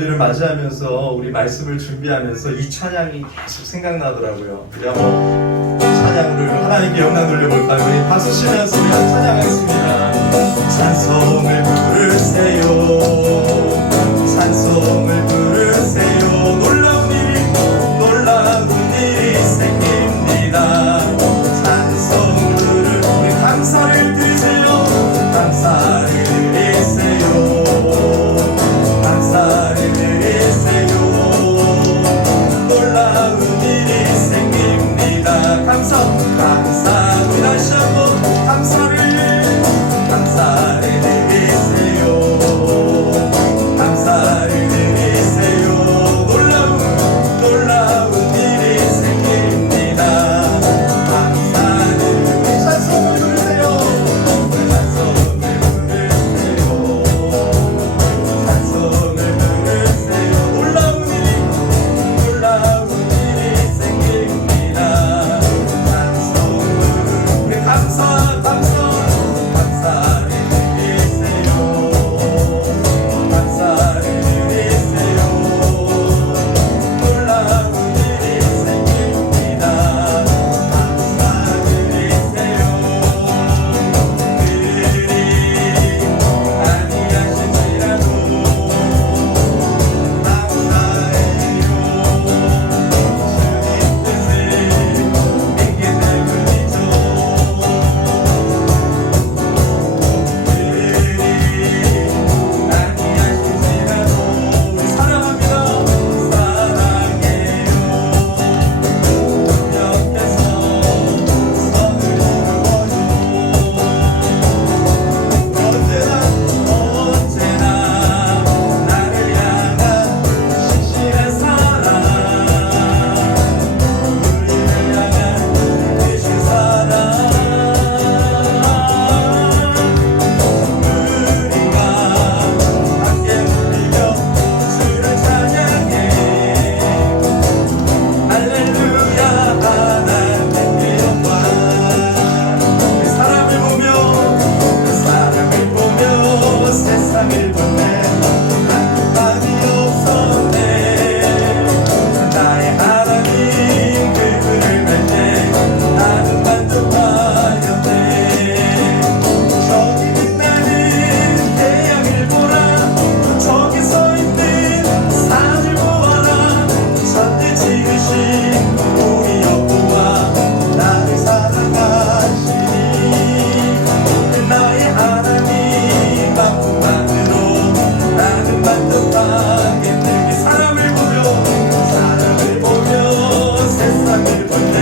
주일을 맞이하면서 우리 말씀을 준비하면서 이 찬양이 계속 생각나더라고요. 우리 한번 찬양을 하나님께 영광 돌려볼까요? 우리 박수 치면서 우리 한번 찬양하겠습니다. 찬송을 부르세요, 찬송을 부르세요. 놀라운 일이 생깁니다. 찬송을 우리 감사를 드세요, 감사를 드리세요, 감사를 드리세요. 놀라운 일이 생깁니다. 감사 우리 다시 한번 감사를 드리세요, 감사를 드리세요. 놀라운 일이 생깁니다. 감사를 찬송을 부르세요, 찬송을 부르세요, 찬송을 부르세요. 놀라운 일이 생깁니다. 찬송을 우리 감사를 드리세요, 감사를 드리세요. 놀라운 일이 생깁니다. 감사 드리세요. 그들이 아니하실지라도 감사해요. 주님 뜻을 믿기 때문이죠. 아니하실지라도 우리 사랑합니다. 사랑해요. 옆에서 선을 그어줘. 언제나 나를 향한 신실한 사랑, 우리를 향한 크신 사랑. 우리가 함께 울리며 주를 찬양해. 할렐루야 하나님께 영광. 그 사람을 보며 세상을 보네. 한밤이 없었네. 나의 하나님 그분을 뵐때 나는 만족하였네. 저기 빛나는 태양을 보라, 저기 서 있는 산을 보아라. 천지 지으신 우리 여호와 나를 사랑하시니 나의 하나님 만큼만으로 나는 만족하겠네. 그 사람을 보며 세상을 볼때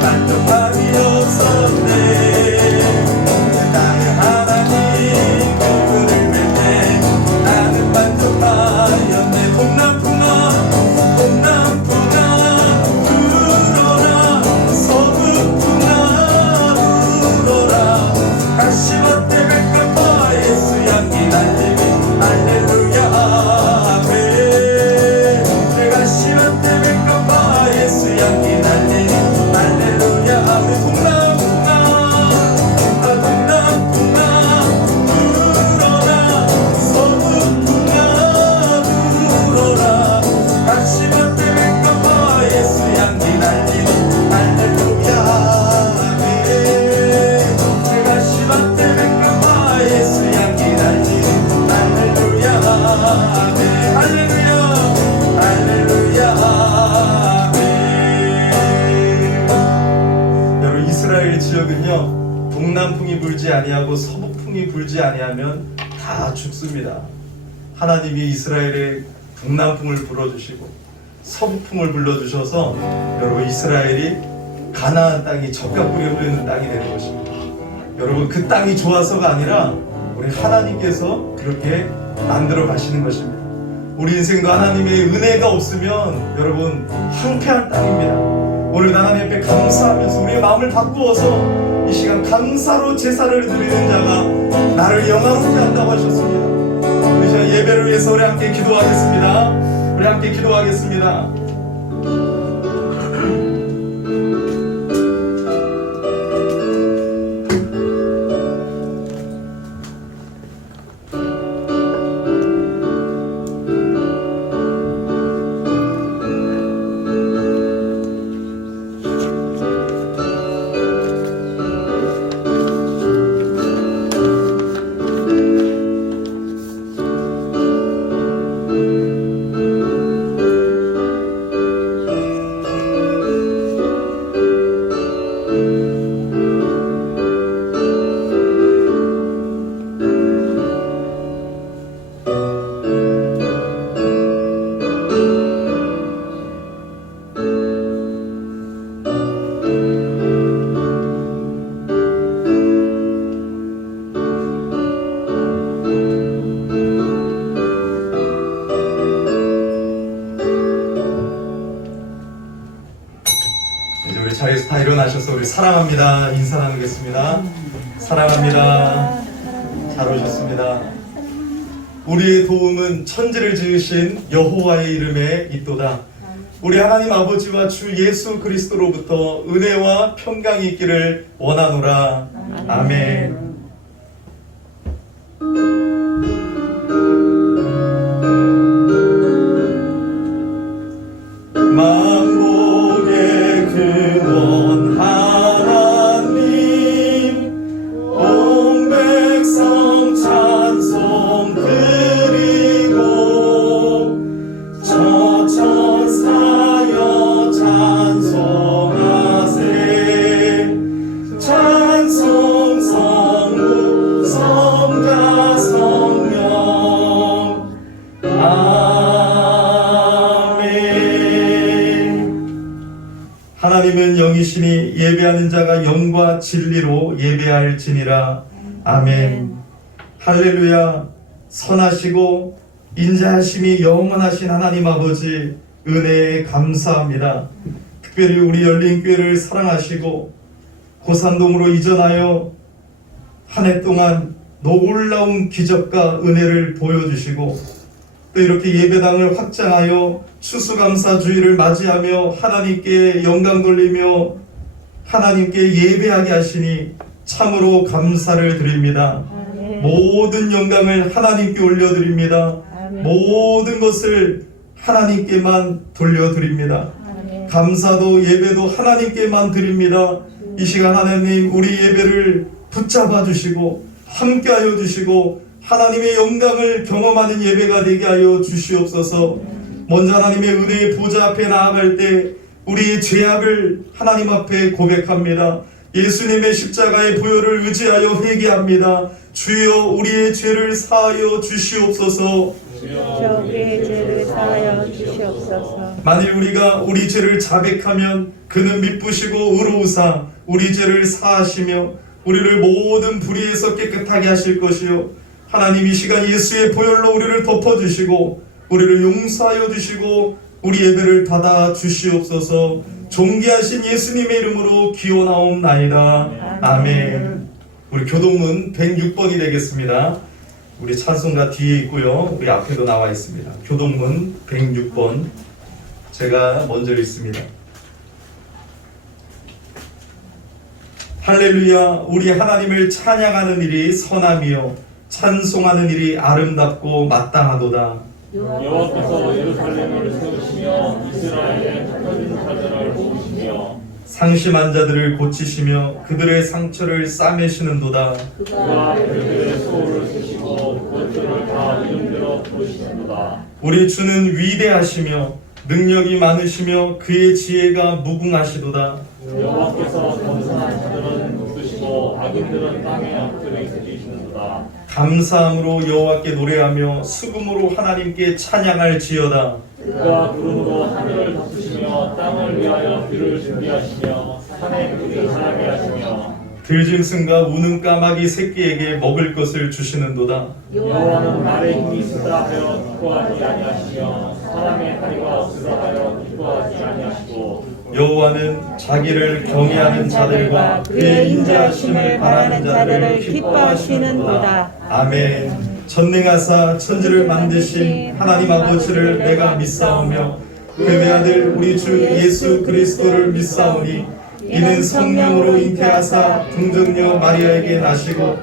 만족함이 없었네. 나의 하나님 그분을 뵐때 나는 만족하였네. 동남풍아 불어라, 서북풍아 불어라. 가시밭에 백합화 예수 향기 날리며 할렐루야 아멘. 가시밭에 백합화 예수 향기 날리며 할렐루야 아멘. 동남풍아 불어라, 서북풍아 불어라. 가시밭에 백합화 예수 향기 날리며 할렐루야 아멘. 가시밭에 백합화 예수 향기 날리며 할렐루야 아멘. 할렐루야 할렐루야 아멘. 여러분, 이스라엘 지역은요, 동남풍이 불지 아니하고 서북풍이 불지 아니하면 다 죽습니다. 하나님이 이스라엘에 동남풍을 불어주시고 서북풍을 불러주셔서 여러분, 이스라엘이 가나안 땅이 젖과 꿀이 흐르는 땅이 되는 것입니다. 여러분, 그 땅이 좋아서가 아니라 우리 하나님께서 그렇게 만들어 가시는 것입니다. 우리 인생도 하나님의 은혜가 없으면 여러분 황폐한 땅입니다. 오늘 하나님 앞에 감사하면서 우리의 마음을 바꾸어서 이 시간 감사로 제사를 드리는 자가 나를 영화롭게 한다고 하셨습니다. 우리 시간 예배를 위해서 우리 함께 기도하겠습니다. 우리 함께 기도하겠습니다. 자리에서 다 일어나셔서 우리 사랑합니다 인사 나누겠습니다. 사랑합니다. 잘 오셨습니다. 우리의 도움은 천지를 지으신 여호와의 이름에 있도다. 우리 하나님 아버지와 주 예수 그리스도로부터 은혜와 평강이 있기를 원하노라. 아멘. 만복의 근원 하나님, 온 백성 찬송 드리고 저천사여 찬송하세. 찬송 성부 성자 성령 하나님은 영이시니 예배하는 자가 영과 진리로 예배할지니라. 아멘. 할렐루야. 선하시고 인자하심이 영원하신 하나님 아버지 은혜에 감사합니다. 특별히 우리 열린교회를 사랑하시고 고산동으로 이전하여 한 해 동안 놀라운 기적과 은혜를 보여주시고 또 이렇게 예배당을 확장하여 추수감사주의를 맞이하며 하나님께 영광 돌리며 하나님께 예배하게 하시니 참으로 감사를 드립니다. 모든 영광을 하나님께 올려드립니다. 모든 것을 하나님께만 돌려드립니다. 감사도 예배도 하나님께만 드립니다. 이 시간 하나님 우리 예배를 붙잡아 주시고 함께하여 주시고 하나님의 영광을 경험하는 예배가 되게 하여 주시옵소서. 먼저 하나님의 은혜의 보좌 앞에 나아갈 때 우리의 죄악을 하나님 앞에 고백합니다. 예수님의 십자가의 보혈을 의지하여 회개합니다. 주여 우리의 죄를 사하여 주시옵소서. 주여 우리의 죄를 사하여 주시옵소서. 만일 우리가 우리 죄를 자백하면 그는 미쁘시고 의로우사 우리 죄를 사하시며 우리를 모든 불의에서 깨끗하게 하실 것이요 하나님 이 시간 예수의 보혈로 우리를 덮어주시고 우리를 용서하여 주시고 우리 예배를 받아 주시옵소서. 존귀하신 예수님의 이름으로 기원하옵나이다. 아멘. 우리 교동문 106번이 되겠습니다. 우리 찬송가 뒤에 있고요. 우리 앞에도 나와 있습니다. 교동문 106번 제가 먼저 읽습니다. 할렐루야. 우리 하나님을 찬양하는 일이 선함이요 찬송하는 일이 아름답고 마땅하도다. 여호와께서 예루살렘을 세우시며 이스라엘의 흩어진 자들을 모으시며 상심한 자들을 고치시며 그들의 상처를 싸매시는도다. 그가 그들의 소울을 쓰시고 그것들을 다 이름대로 부르시는도다. 우리 주는 위대하시며 능력이 많으시며 그의 지혜가 무궁하시도다. 여호와께서 겸손한 자들은 쓰시고 악인들은 땅의 엎드려 쓰시는도다. 감사함으로 여호와께 노래하며 수금으로 하나님께 찬양할지어다. 그가 구름으로 하늘을 덮으시며 땅을 위하여 비를 준비하시며 산에 꿀이 자라게 하시며 들짐승과 우는 까마귀 새끼에게 먹을 것을 주시는도다. 여호와는 말에 힘이 있으라 하여 기뻐하지 아니하시며 사람의 다리가 없으라 하여 기뻐하지 아니하시고 여호와는 자기를 경외하는 자들과 그의 인자하심을 바라는 자들을 기뻐하시는도다. 아멘. 전능하사 천지를 만드신 하나님 아버지를 내가 믿사오며 그 외아들 우리 주 예수 그리스도를 믿사오니 이는 성령으로 잉태하사 동정녀 마리아에게 나시고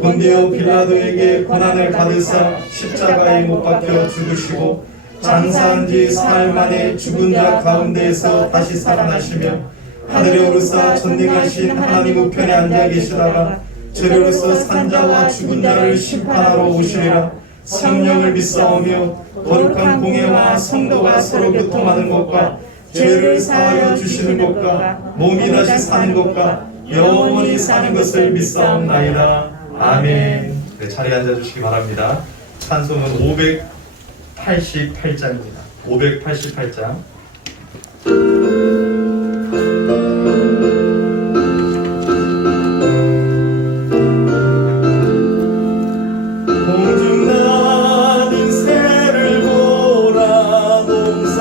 본디오 빌라도에게 고난을 받으사 십자가에 못 박혀 죽으시고 장사한 지 사흘 만에 죽은 자 가운데에서 다시 살아나시며 하늘에 오르사 전능하신 하나님 우편에 앉아 계시다가 죄로서 산자와 죽은 자를 심판하러 오시리라. 성령을 믿사오며 거룩한 공예와 성도가 서로 교통하는 것과 죄를 사하여 주시는 것과 몸이 다시 사는 것과 영원히 사는 것을 믿사옵나이다. 아멘. 네, 자리에 앉아주시기 바랍니다. 찬송은 588장입니다. 588장.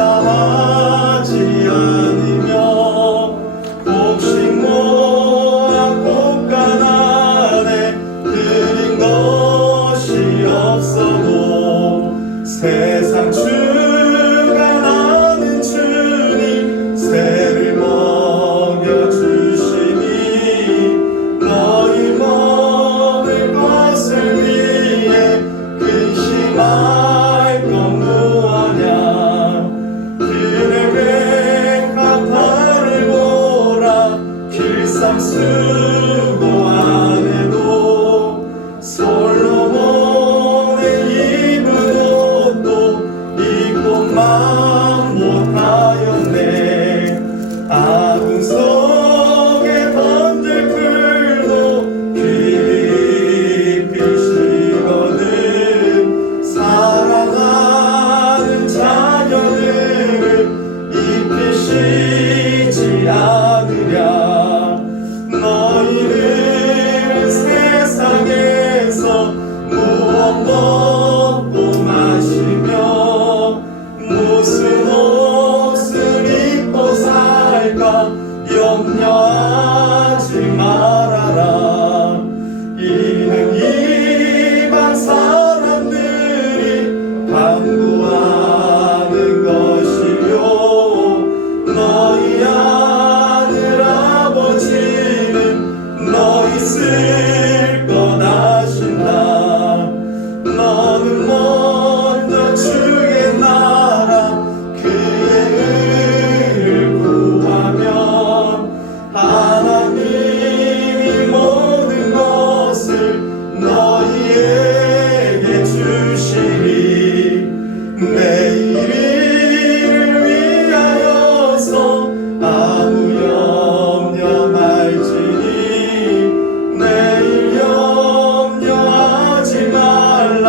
농사하지 않으며 참 수고하네도 솔로몬의 입은 옷도 입고만 못하였네. 아궁 속에 던질 풀도 깊이 식거든. 사랑하는 자녀들을 잎이 쉬지 않으랴. 너희는 세상에서 무엇 먹고 마시며 무슨 옷을 입고 살까 염려하지 말아라. 이는 이방 사람들이 간구하는 것이요 너희 하늘 아버지는 너희 쓸 것 아신다. 너는 먼저 주의 나라 그의 의를 구하면 하나님이 모든 것을 너희에게 주시리. 내일 일을 위하여서 아무 염려 말지니 내일 염려하지 말라.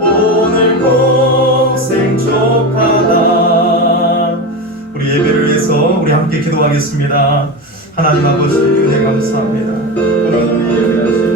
오늘 고생 족하다. 우리 예배를 위해서 우리 함께 기도하겠습니다. 하나님 아버지 은혜 감사합니다. 오늘 우리 예배할 수 있게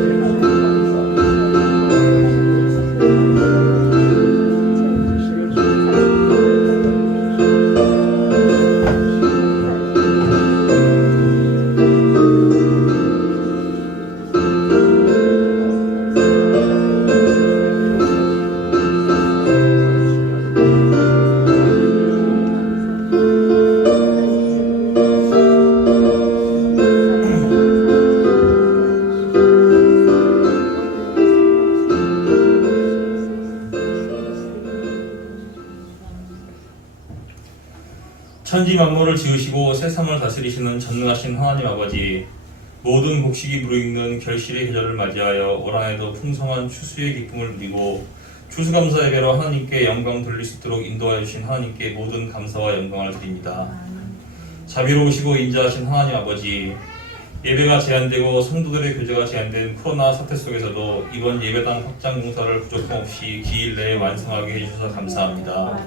천지 만물을 지으시고 세상을 다스리시는 전능하신 하나님 아버지, 모든 곡식이 무르익는 결실의 계절을 맞이하여 올 한해도 풍성한 추수의 기쁨을 누리고 추수감사 예배로 하나님께 영광 돌릴 수 있도록 인도하여 주신 하나님께 모든 감사와 영광을 드립니다. 자비로우시고 인자하신 하나님 아버지, 예배가 제한되고 성도들의 교제가 제한된 코로나 사태 속에서도 이번 예배당 확장 공사를 부족함 없이 기일 내에 완성하게 해주셔서 감사합니다.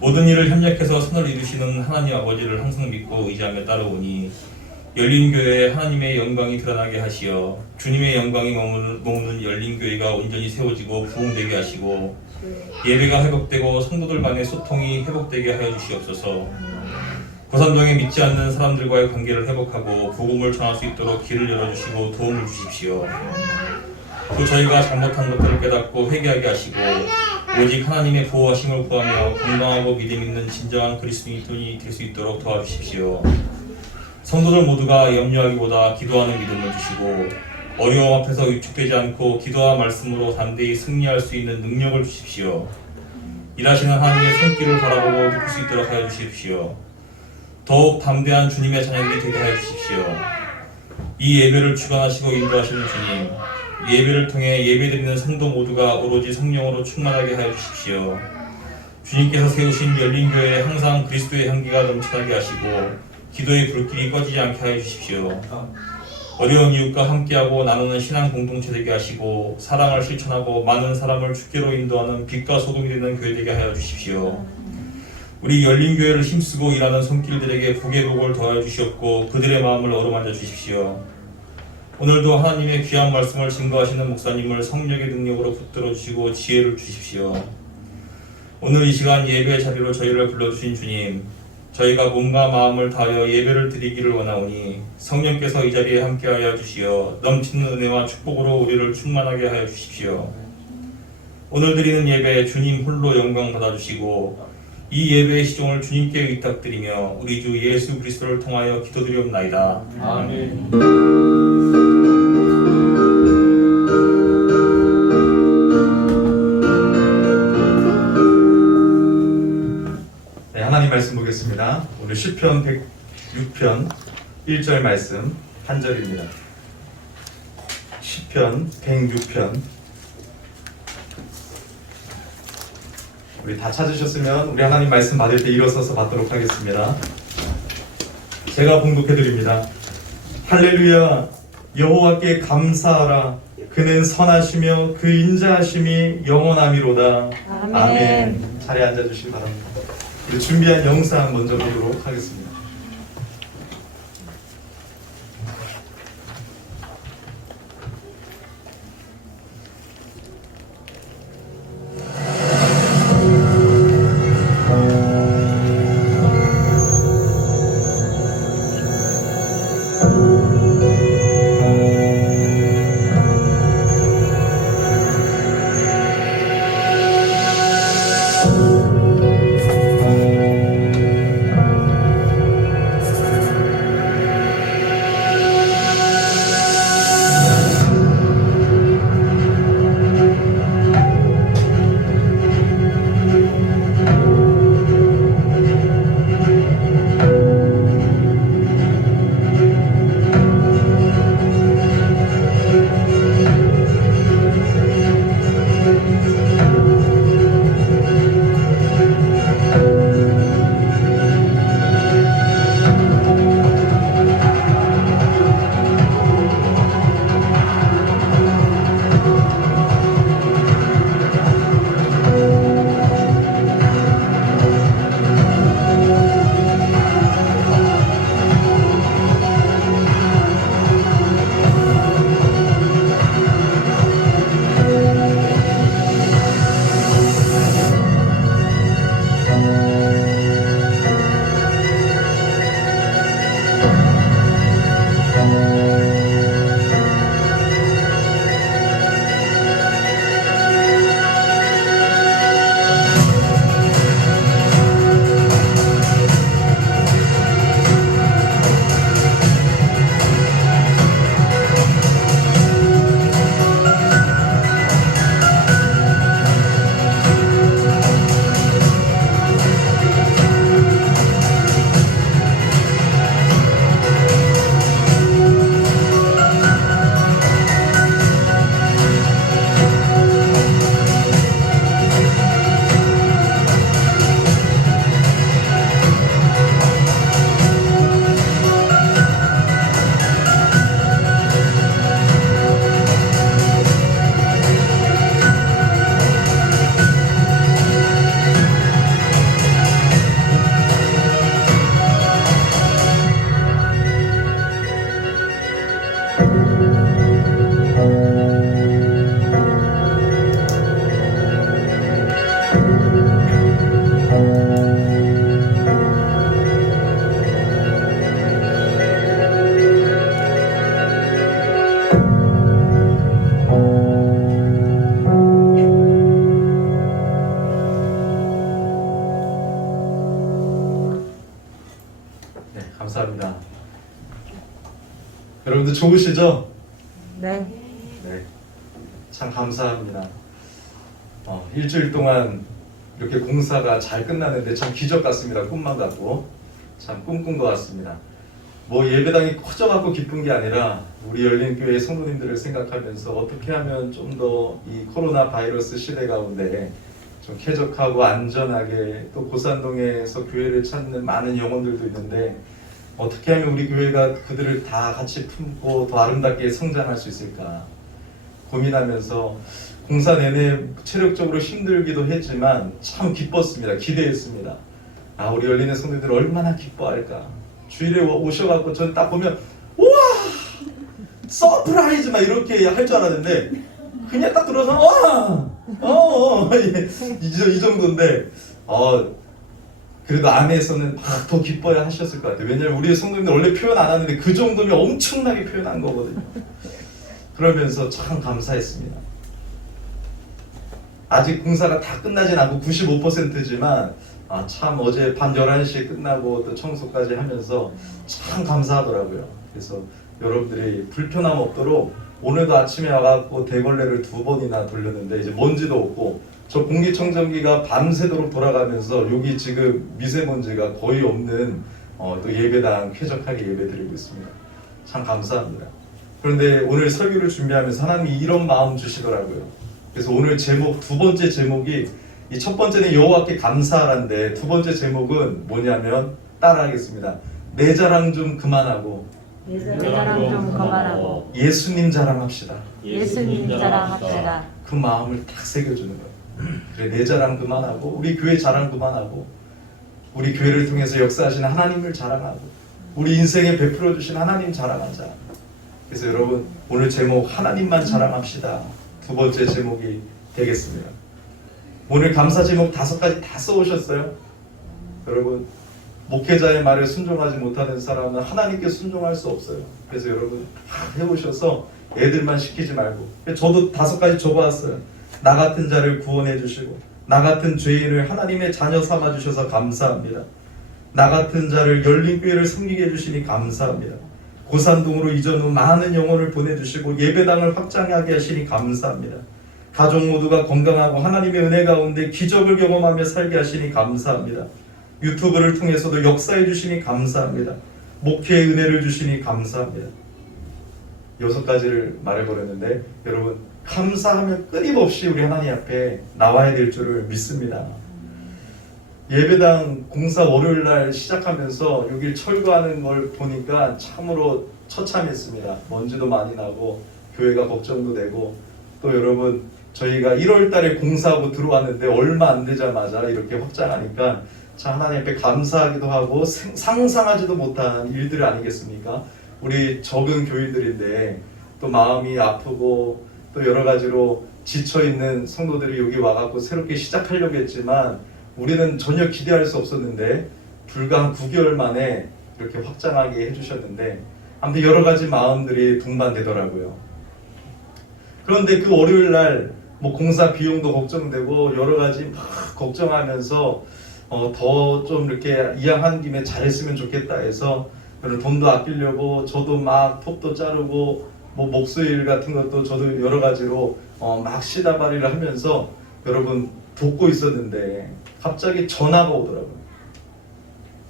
모든 일을 협력해서 선을 이루시는 하나님 아버지를 항상 믿고 의지하며 따라오니 열린교회에 하나님의 영광이 드러나게 하시어 주님의 영광이 머무는 열린교회가 온전히 세워지고 부흥되게 하시고 예배가 회복되고 성도들 간의 소통이 회복되게 하여 주시옵소서. 고산동에 믿지 않는 사람들과의 관계를 회복하고 복음을 전할 수 있도록 길을 열어주시고 도움을 주십시오. 또 저희가 잘못한 것들을 깨닫고 회개하게 하시고 오직 하나님의 보호하심을 구하며 건강하고 믿음 있는 진정한 그리스도인이 될 수 있도록 도와주십시오. 성도들 모두가 염려하기보다 기도하는 믿음을 주시고 어려움 앞에서 위축되지 않고 기도와 말씀으로 담대히 승리할 수 있는 능력을 주십시오. 일하시는 하나님의 손길을 바라보고 느낄 수 있도록 하여 주십시오. 더욱 담대한 주님의 자녀들이 되게 하여 주십시오. 이 예배를 주관하시고 인도하시는 주님, 예배를 통해 예배드리는 성도 모두가 오로지 성령으로 충만하게 하여 주십시오. 주님께서 세우신 열린교회에 항상 그리스도의 향기가 넘쳐나게 하시고 기도의 불길이 꺼지지 않게 하여 주십시오. 어려운 이웃과 함께하고 나누는 신앙 공동체 되게 하시고 사랑을 실천하고 많은 사람을 주께로 인도하는 빛과 소금이 되는 교회 되게 하여 주십시오. 우리 열린교회를 힘쓰고 일하는 손길들에게 복의 복을 더하여 주시옵고 그들의 마음을 어루만져 주십시오. 오늘도 하나님의 귀한 말씀을 증거하시는 목사님을 성령의 능력으로 붙들어 주시고 지혜를 주십시오. 오늘 이 시간 예배의 자리로 저희를 불러주신 주님, 저희가 몸과 마음을 다하여 예배를 드리기를 원하오니 성령께서 이 자리에 함께하여 주시어 넘치는 은혜와 축복으로 우리를 충만하게 하여 주십시오. 오늘 드리는 예배 주님 홀로 영광 받아주시고 이 예배의 시종을 주님께 의탁드리며 우리 주 예수 그리스도를 통하여 기도드리옵나이다. 아멘. 네, 하나님 말씀 보겠습니다. 오늘 시편 106편 1절 말씀 한 절입니다. 시편 106편. 우리 다 찾으셨으면 우리 하나님 말씀 받을 때 일어서서 받도록 하겠습니다. 제가 봉독해 드립니다. 할렐루야. 여호와께 감사하라. 그는 선하시며 그 인자하심이 영원함이로다. 아멘. 자리에 앉아주시기 바랍니다. 우리 준비한 영상 먼저 보도록 하겠습니다. 감사합니다. 여러분들 좋으시죠? 네. 네. 참 감사합니다. 일주일 동안 이렇게 공사가 잘 끝나는데 참 기적 같습니다. 꿈만 같고 참 꿈꾼 것 같습니다. 뭐 예배당이 커져갖고 기쁜 게 아니라 우리 열린교회 성도님들을 생각하면서 어떻게 하면 좀 더 이 코로나 바이러스 시대 가운데 좀 쾌적하고 안전하게 또 고산동에서 교회를 찾는 많은 영혼들도 있는데 어떻게 하면 우리 교회가 그들을 다 같이 품고 더 아름답게 성장할 수 있을까 고민하면서 공사 내내 체력적으로 힘들기도 했지만 참 기뻤습니다. 기대했습니다. 아, 우리 열린의 성도들 얼마나 기뻐할까. 주일에 오셔갖고 저는 딱 보면 우와 서프라이즈 막 이렇게 할 줄 알았는데 그냥 딱 들어서 이 정도인데 그래도 안에서는 막 더 기뻐야 하셨을 것 같아요. 왜냐면 우리의 성도님들 원래 표현 안 하는데 그 정도면 엄청나게 표현한 거거든요. 그러면서 참 감사했습니다. 아직 공사가 다 끝나진 않고 95%지만 참 어제 밤 11시에 끝나고 또 청소까지 하면서 참 감사하더라고요. 그래서 여러분들이 불편함 없도록 오늘도 아침에 와갖고 대걸레를 2번이나 돌렸는데 이제 먼지도 없고 저 공기청정기가 밤새도록 돌아가면서 여기 지금 미세먼지가 거의 없는 또 예배당 쾌적하게 예배드리고 있습니다. 참 감사합니다. 그런데 오늘 설교를 준비하면서 하나님이 이런 마음 주시더라고요. 그래서 오늘 제목, 두 번째 제목이, 이 첫 번째는 여호와께 감사하란데 두 번째 제목은 뭐냐면 따라하겠습니다. 내 자랑 좀 그만하고 내 자랑 좀 그만하고 예수님 자랑합시다. 예수님 자랑합시다. 그 마음을 딱 새겨주는 거예요. 그래, 내 자랑 그만하고 우리 교회 자랑 그만하고 우리 교회를 통해서 역사하시는 하나님을 자랑하고 우리 인생에 베풀어 주신 하나님 자랑하자. 그래서 여러분 오늘 제목 하나님만 자랑합시다. 두 번째 제목이 되겠습니다. 오늘 감사 제목 5가지 다 써오셨어요? 여러분 목회자의 말에 순종하지 못하는 사람은 하나님께 순종할 수 없어요. 그래서 여러분 다 해오셔서 애들만 시키지 말고, 저도 5가지 적어왔어요. 나 같은 자를 구원해 주시고 나 같은 죄인을 하나님의 자녀 삼아 주셔서 감사합니다. 나 같은 자를 열린 교회를 섬기게 해주시니 감사합니다. 고산동으로 이전 후 많은 영혼을 보내주시고 예배당을 확장하게 하시니 감사합니다. 가족 모두가 건강하고 하나님의 은혜 가운데 기적을 경험하며 살게 하시니 감사합니다. 유튜브를 통해서도 역사해 주시니 감사합니다. 목회의 은혜를 주시니 감사합니다. 6가지를 말해버렸는데 여러분 감사하면 끊임없이 우리 하나님 앞에 나와야 될 줄을 믿습니다. 예배당 공사 월요일날 시작하면서 여기 철거하는 걸 보니까 참으로 처참했습니다. 먼지도 많이 나고 교회가 걱정도 되고, 또 여러분 저희가 1월달에 공사하고 들어왔는데 얼마 안 되자마자 이렇게 확장하니까 참 하나님 앞에 감사하기도 하고 상상하지도 못한 일들 아니겠습니까? 우리 적은 교인들인데 또 마음이 아프고 또 여러 가지로 지쳐있는 성도들이 여기 와갖고 새롭게 시작하려고 했지만 우리는 전혀 기대할 수 없었는데 불과 한 9개월 만에 이렇게 확장하게 해주셨는데 아무튼 여러 가지 마음들이 동반되더라고요. 그런데 그 월요일날 뭐 공사 비용도 걱정되고 여러 가지 막 걱정하면서 더 좀 이렇게 이왕한 김에 잘했으면 좋겠다 해서 돈도 아끼려고 저도 막 톱도 자르고 뭐 목수일 같은 것도 저도 여러 가지로 막 시다발이를 하면서 여러분 돕고 있었는데 갑자기 전화가 오더라고요.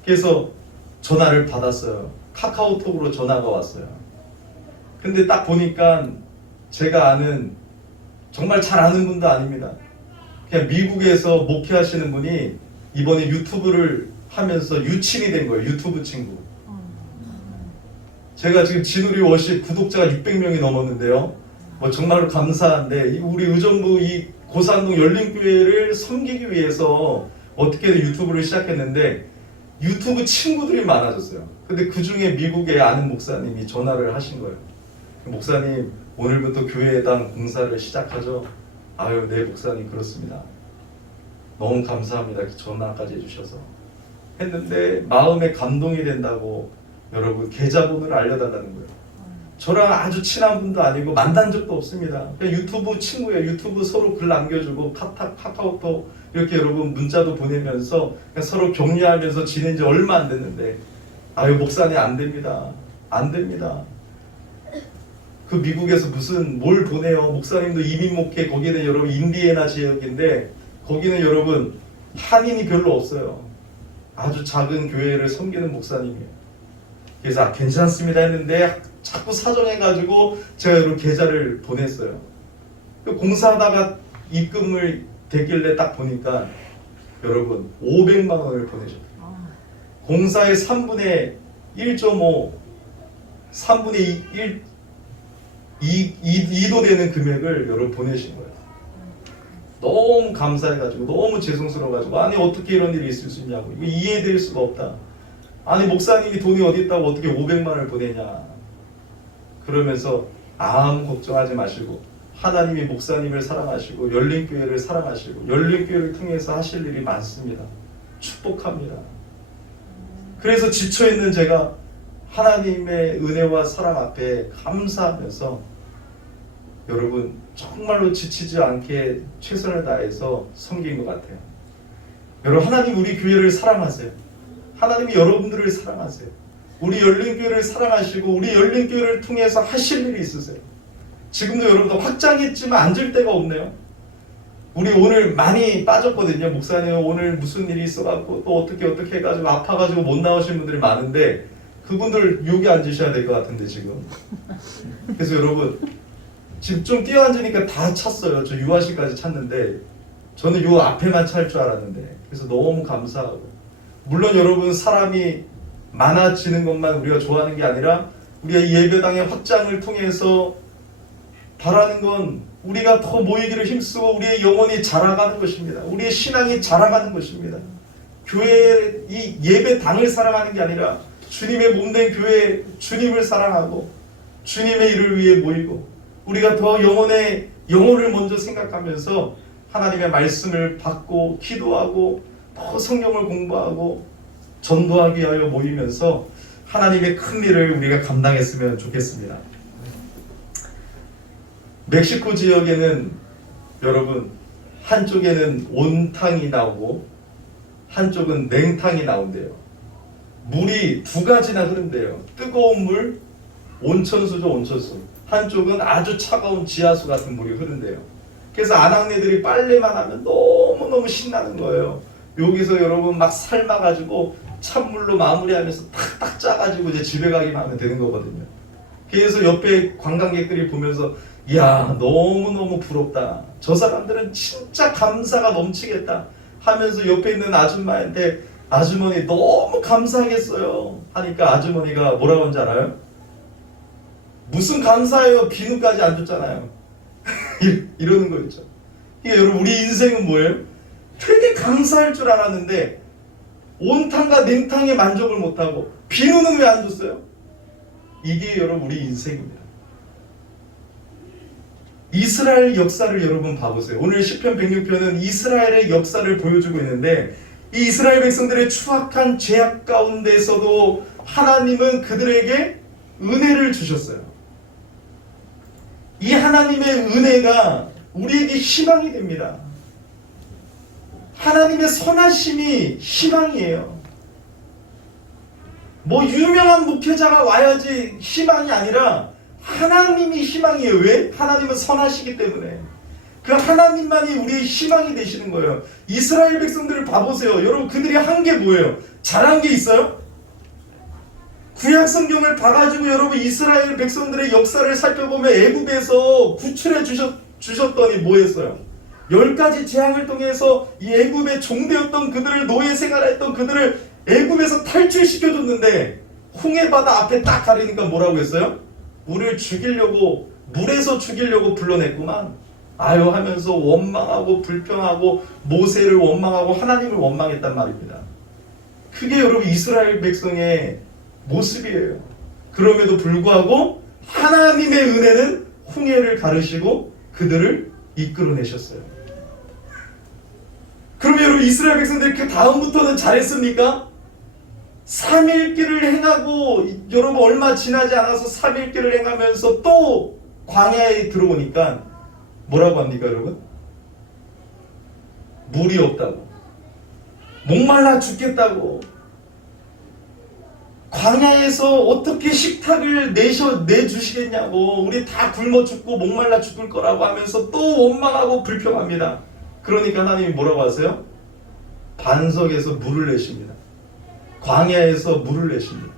그래서 전화를 받았어요. 카카오톡으로 전화가 왔어요. 근데 딱 보니까 제가 아는, 정말 잘 아는 분도 아닙니다. 그냥 미국에서 목회하시는 분이 이번에 유튜브를 하면서 유친이 된 거예요. 유튜브 친구. 제가 지금 진우리 워십 구독자가 600명이 넘었는데요. 정말로 감사한데 우리 의정부 이 고산동 열린교회를 섬기기 위해서 어떻게든 유튜브를 시작했는데 유튜브 친구들이 많아졌어요. 근데 그 중에 미국에 아는 목사님이 전화를 하신 거예요. 목사님 오늘부터 교회당 공사를 시작하죠. 아유 네 목사님 그렇습니다. 너무 감사합니다. 전화까지 해주셔서 했는데 마음에 감동이 된다고 여러분 계좌번호를 알려달라는 거예요. 저랑 아주 친한 분도 아니고 만난 적도 없습니다. 그냥 유튜브 친구예요. 유튜브 서로 글 남겨주고 카카오톡 이렇게 여러분 문자도 보내면서 그냥 서로 격려하면서 지낸 지 얼마 안 됐는데 아유 목사님 안 됩니다. 안 됩니다. 그 미국에서 무슨 뭘 보내요. 목사님도 이민 목회, 거기는 여러분 인디애나 지역인데 거기는 여러분 한인이 별로 없어요. 아주 작은 교회를 섬기는 목사님이에요. 그래서 괜찮습니다 했는데 자꾸 사정해가지고 제가 여러분 계좌를 보냈어요. 공사하다가 입금을 됐길래 딱 보니까 여러분 500만 원을 보내셨어요. 공사의 3분의 1.5 3분의 2도 되는 금액을 여러분 보내신 거예요. 너무 감사해가지고 너무 죄송스러워가지고 아니 어떻게 이런 일이 있을 수 있냐고, 이거 이해될 수가 없다. 아니 목사님이 돈이 어디 있다고 어떻게 500만 원을 보내냐. 그러면서 아무 걱정하지 마시고 하나님이 목사님을 사랑하시고 열린교회를 사랑하시고 열린교회를 통해서 하실 일이 많습니다. 축복합니다. 그래서 지쳐있는 제가 하나님의 은혜와 사랑 앞에 감사하면서 여러분 정말로 지치지 않게 최선을 다해서 섬긴 것 같아요. 여러분 하나님 우리 교회를 사랑하세요. 하나님이 여러분들을 사랑하세요. 우리 열린교회를 사랑하시고 우리 열린교회를 통해서 하실 일이 있으세요. 지금도 여러분들 확장했지만 앉을 데가 없네요. 우리 오늘 많이 빠졌거든요. 목사님 오늘 무슨 일이 있어갖고 또 어떻게 해가지고 아파가지고 못 나오신 분들이 많은데 그분들 여기 앉으셔야 될 것 같은데 지금. 그래서 여러분 지금 좀 뛰어앉으니까 다 찼어요. 저 유아실까지 찼는데 저는 요 앞에만 찰 줄 알았는데 그래서 너무 감사하고 물론 여러분 사람이 많아지는 것만 우리가 좋아하는 게 아니라 우리가 예배당의 확장을 통해서 바라는 건 우리가 더 모이기를 힘쓰고 우리의 영혼이 자라가는 것입니다. 우리의 신앙이 자라가는 것입니다. 교회 이 예배당을 사랑하는 게 아니라 주님의 몸된 교회 주님을 사랑하고 주님의 일을 위해 모이고 우리가 더 영혼을 먼저 생각하면서 하나님의 말씀을 받고 기도하고 더 성경을 공부하고 전도하기 위하여 모이면서 하나님의 큰 일을 우리가 감당했으면 좋겠습니다. 멕시코 지역에는 여러분 한쪽에는 온탕이 나오고 한쪽은 냉탕이 나온대요. 물이 두 가지나 흐른대요. 뜨거운 물, 온천수죠, 온천수. 한쪽은 아주 차가운 지하수 같은 물이 흐른대요. 그래서 아낙네들이 빨래만 하면 너무너무 신나는 거예요. 여기서 여러분 막 삶아가지고 찬물로 마무리하면서 탁탁 짜가지고 이제 집에 가기만 하면 되는 거거든요. 그래서 옆에 관광객들이 보면서 야 너무너무 부럽다. 저 사람들은 진짜 감사가 넘치겠다 하면서 옆에 있는 아줌마한테 아주머니 너무 감사하겠어요 하니까 아주머니가 뭐라고 하는지 알아요? 무슨 감사해요. 비누까지 안 줬잖아요. 이러는 거 있죠. 그러니까 여러분 우리 인생은 뭐예요? 되게 감사할 줄 알았는데 온탕과 냉탕에 만족을 못하고 비누는 왜 안 줬어요? 이게 여러분 우리 인생입니다. 이스라엘 역사를 여러분 봐보세요. 오늘 시편 106편은 이스라엘의 역사를 보여주고 있는데 이 이스라엘 백성들의 추악한 죄악 가운데서도 하나님은 그들에게 은혜를 주셨어요. 이 하나님의 은혜가 우리에게 희망이 됩니다. 하나님의 선하심이 희망이에요. 뭐 유명한 목회자가 와야지 희망이 아니라 하나님이 희망이에요. 왜? 하나님은 선하시기 때문에. 그 하나님만이 우리의 희망이 되시는 거예요. 이스라엘 백성들을 봐보세요. 여러분 그들이 한 게 뭐예요? 잘한 게 있어요? 구약 성경을 봐가지고 여러분 이스라엘 백성들의 역사를 살펴보면 애굽에서 구출해 주셨더니 뭐 했어요? 10가지 재앙을 통해서 이 애굽의 종되었던 그들을 노예 생활했던 그들을 애굽에서 탈출시켜줬는데 홍해바다 앞에 딱 가리니까 뭐라고 했어요? 우리를 죽이려고 물에서 죽이려고 불러냈구만. 아유 하면서 원망하고 불평하고 모세를 원망하고 하나님을 원망했단 말입니다. 그게 여러분 이스라엘 백성의 모습이에요. 그럼에도 불구하고 하나님의 은혜는 홍해를 가르시고 그들을 이끌어내셨어요. 그러면 여러분 이스라엘 백성들이 그 다음부터는 잘했습니까? 3일길을 행하고 여러분 얼마 지나지 않아서 3일길을 행하면서 또 광야에 들어오니까 뭐라고 합니까 여러분? 물이 없다고, 목말라 죽겠다고, 광야에서 어떻게 식탁을 내주시겠냐고, 우리 다 굶어 죽고 목말라 죽을 거라고 하면서 또 원망하고 불평합니다. 그러니까 하나님이 뭐라고 하세요? 반석에서 물을 내십니다. 광야에서 물을 내십니다.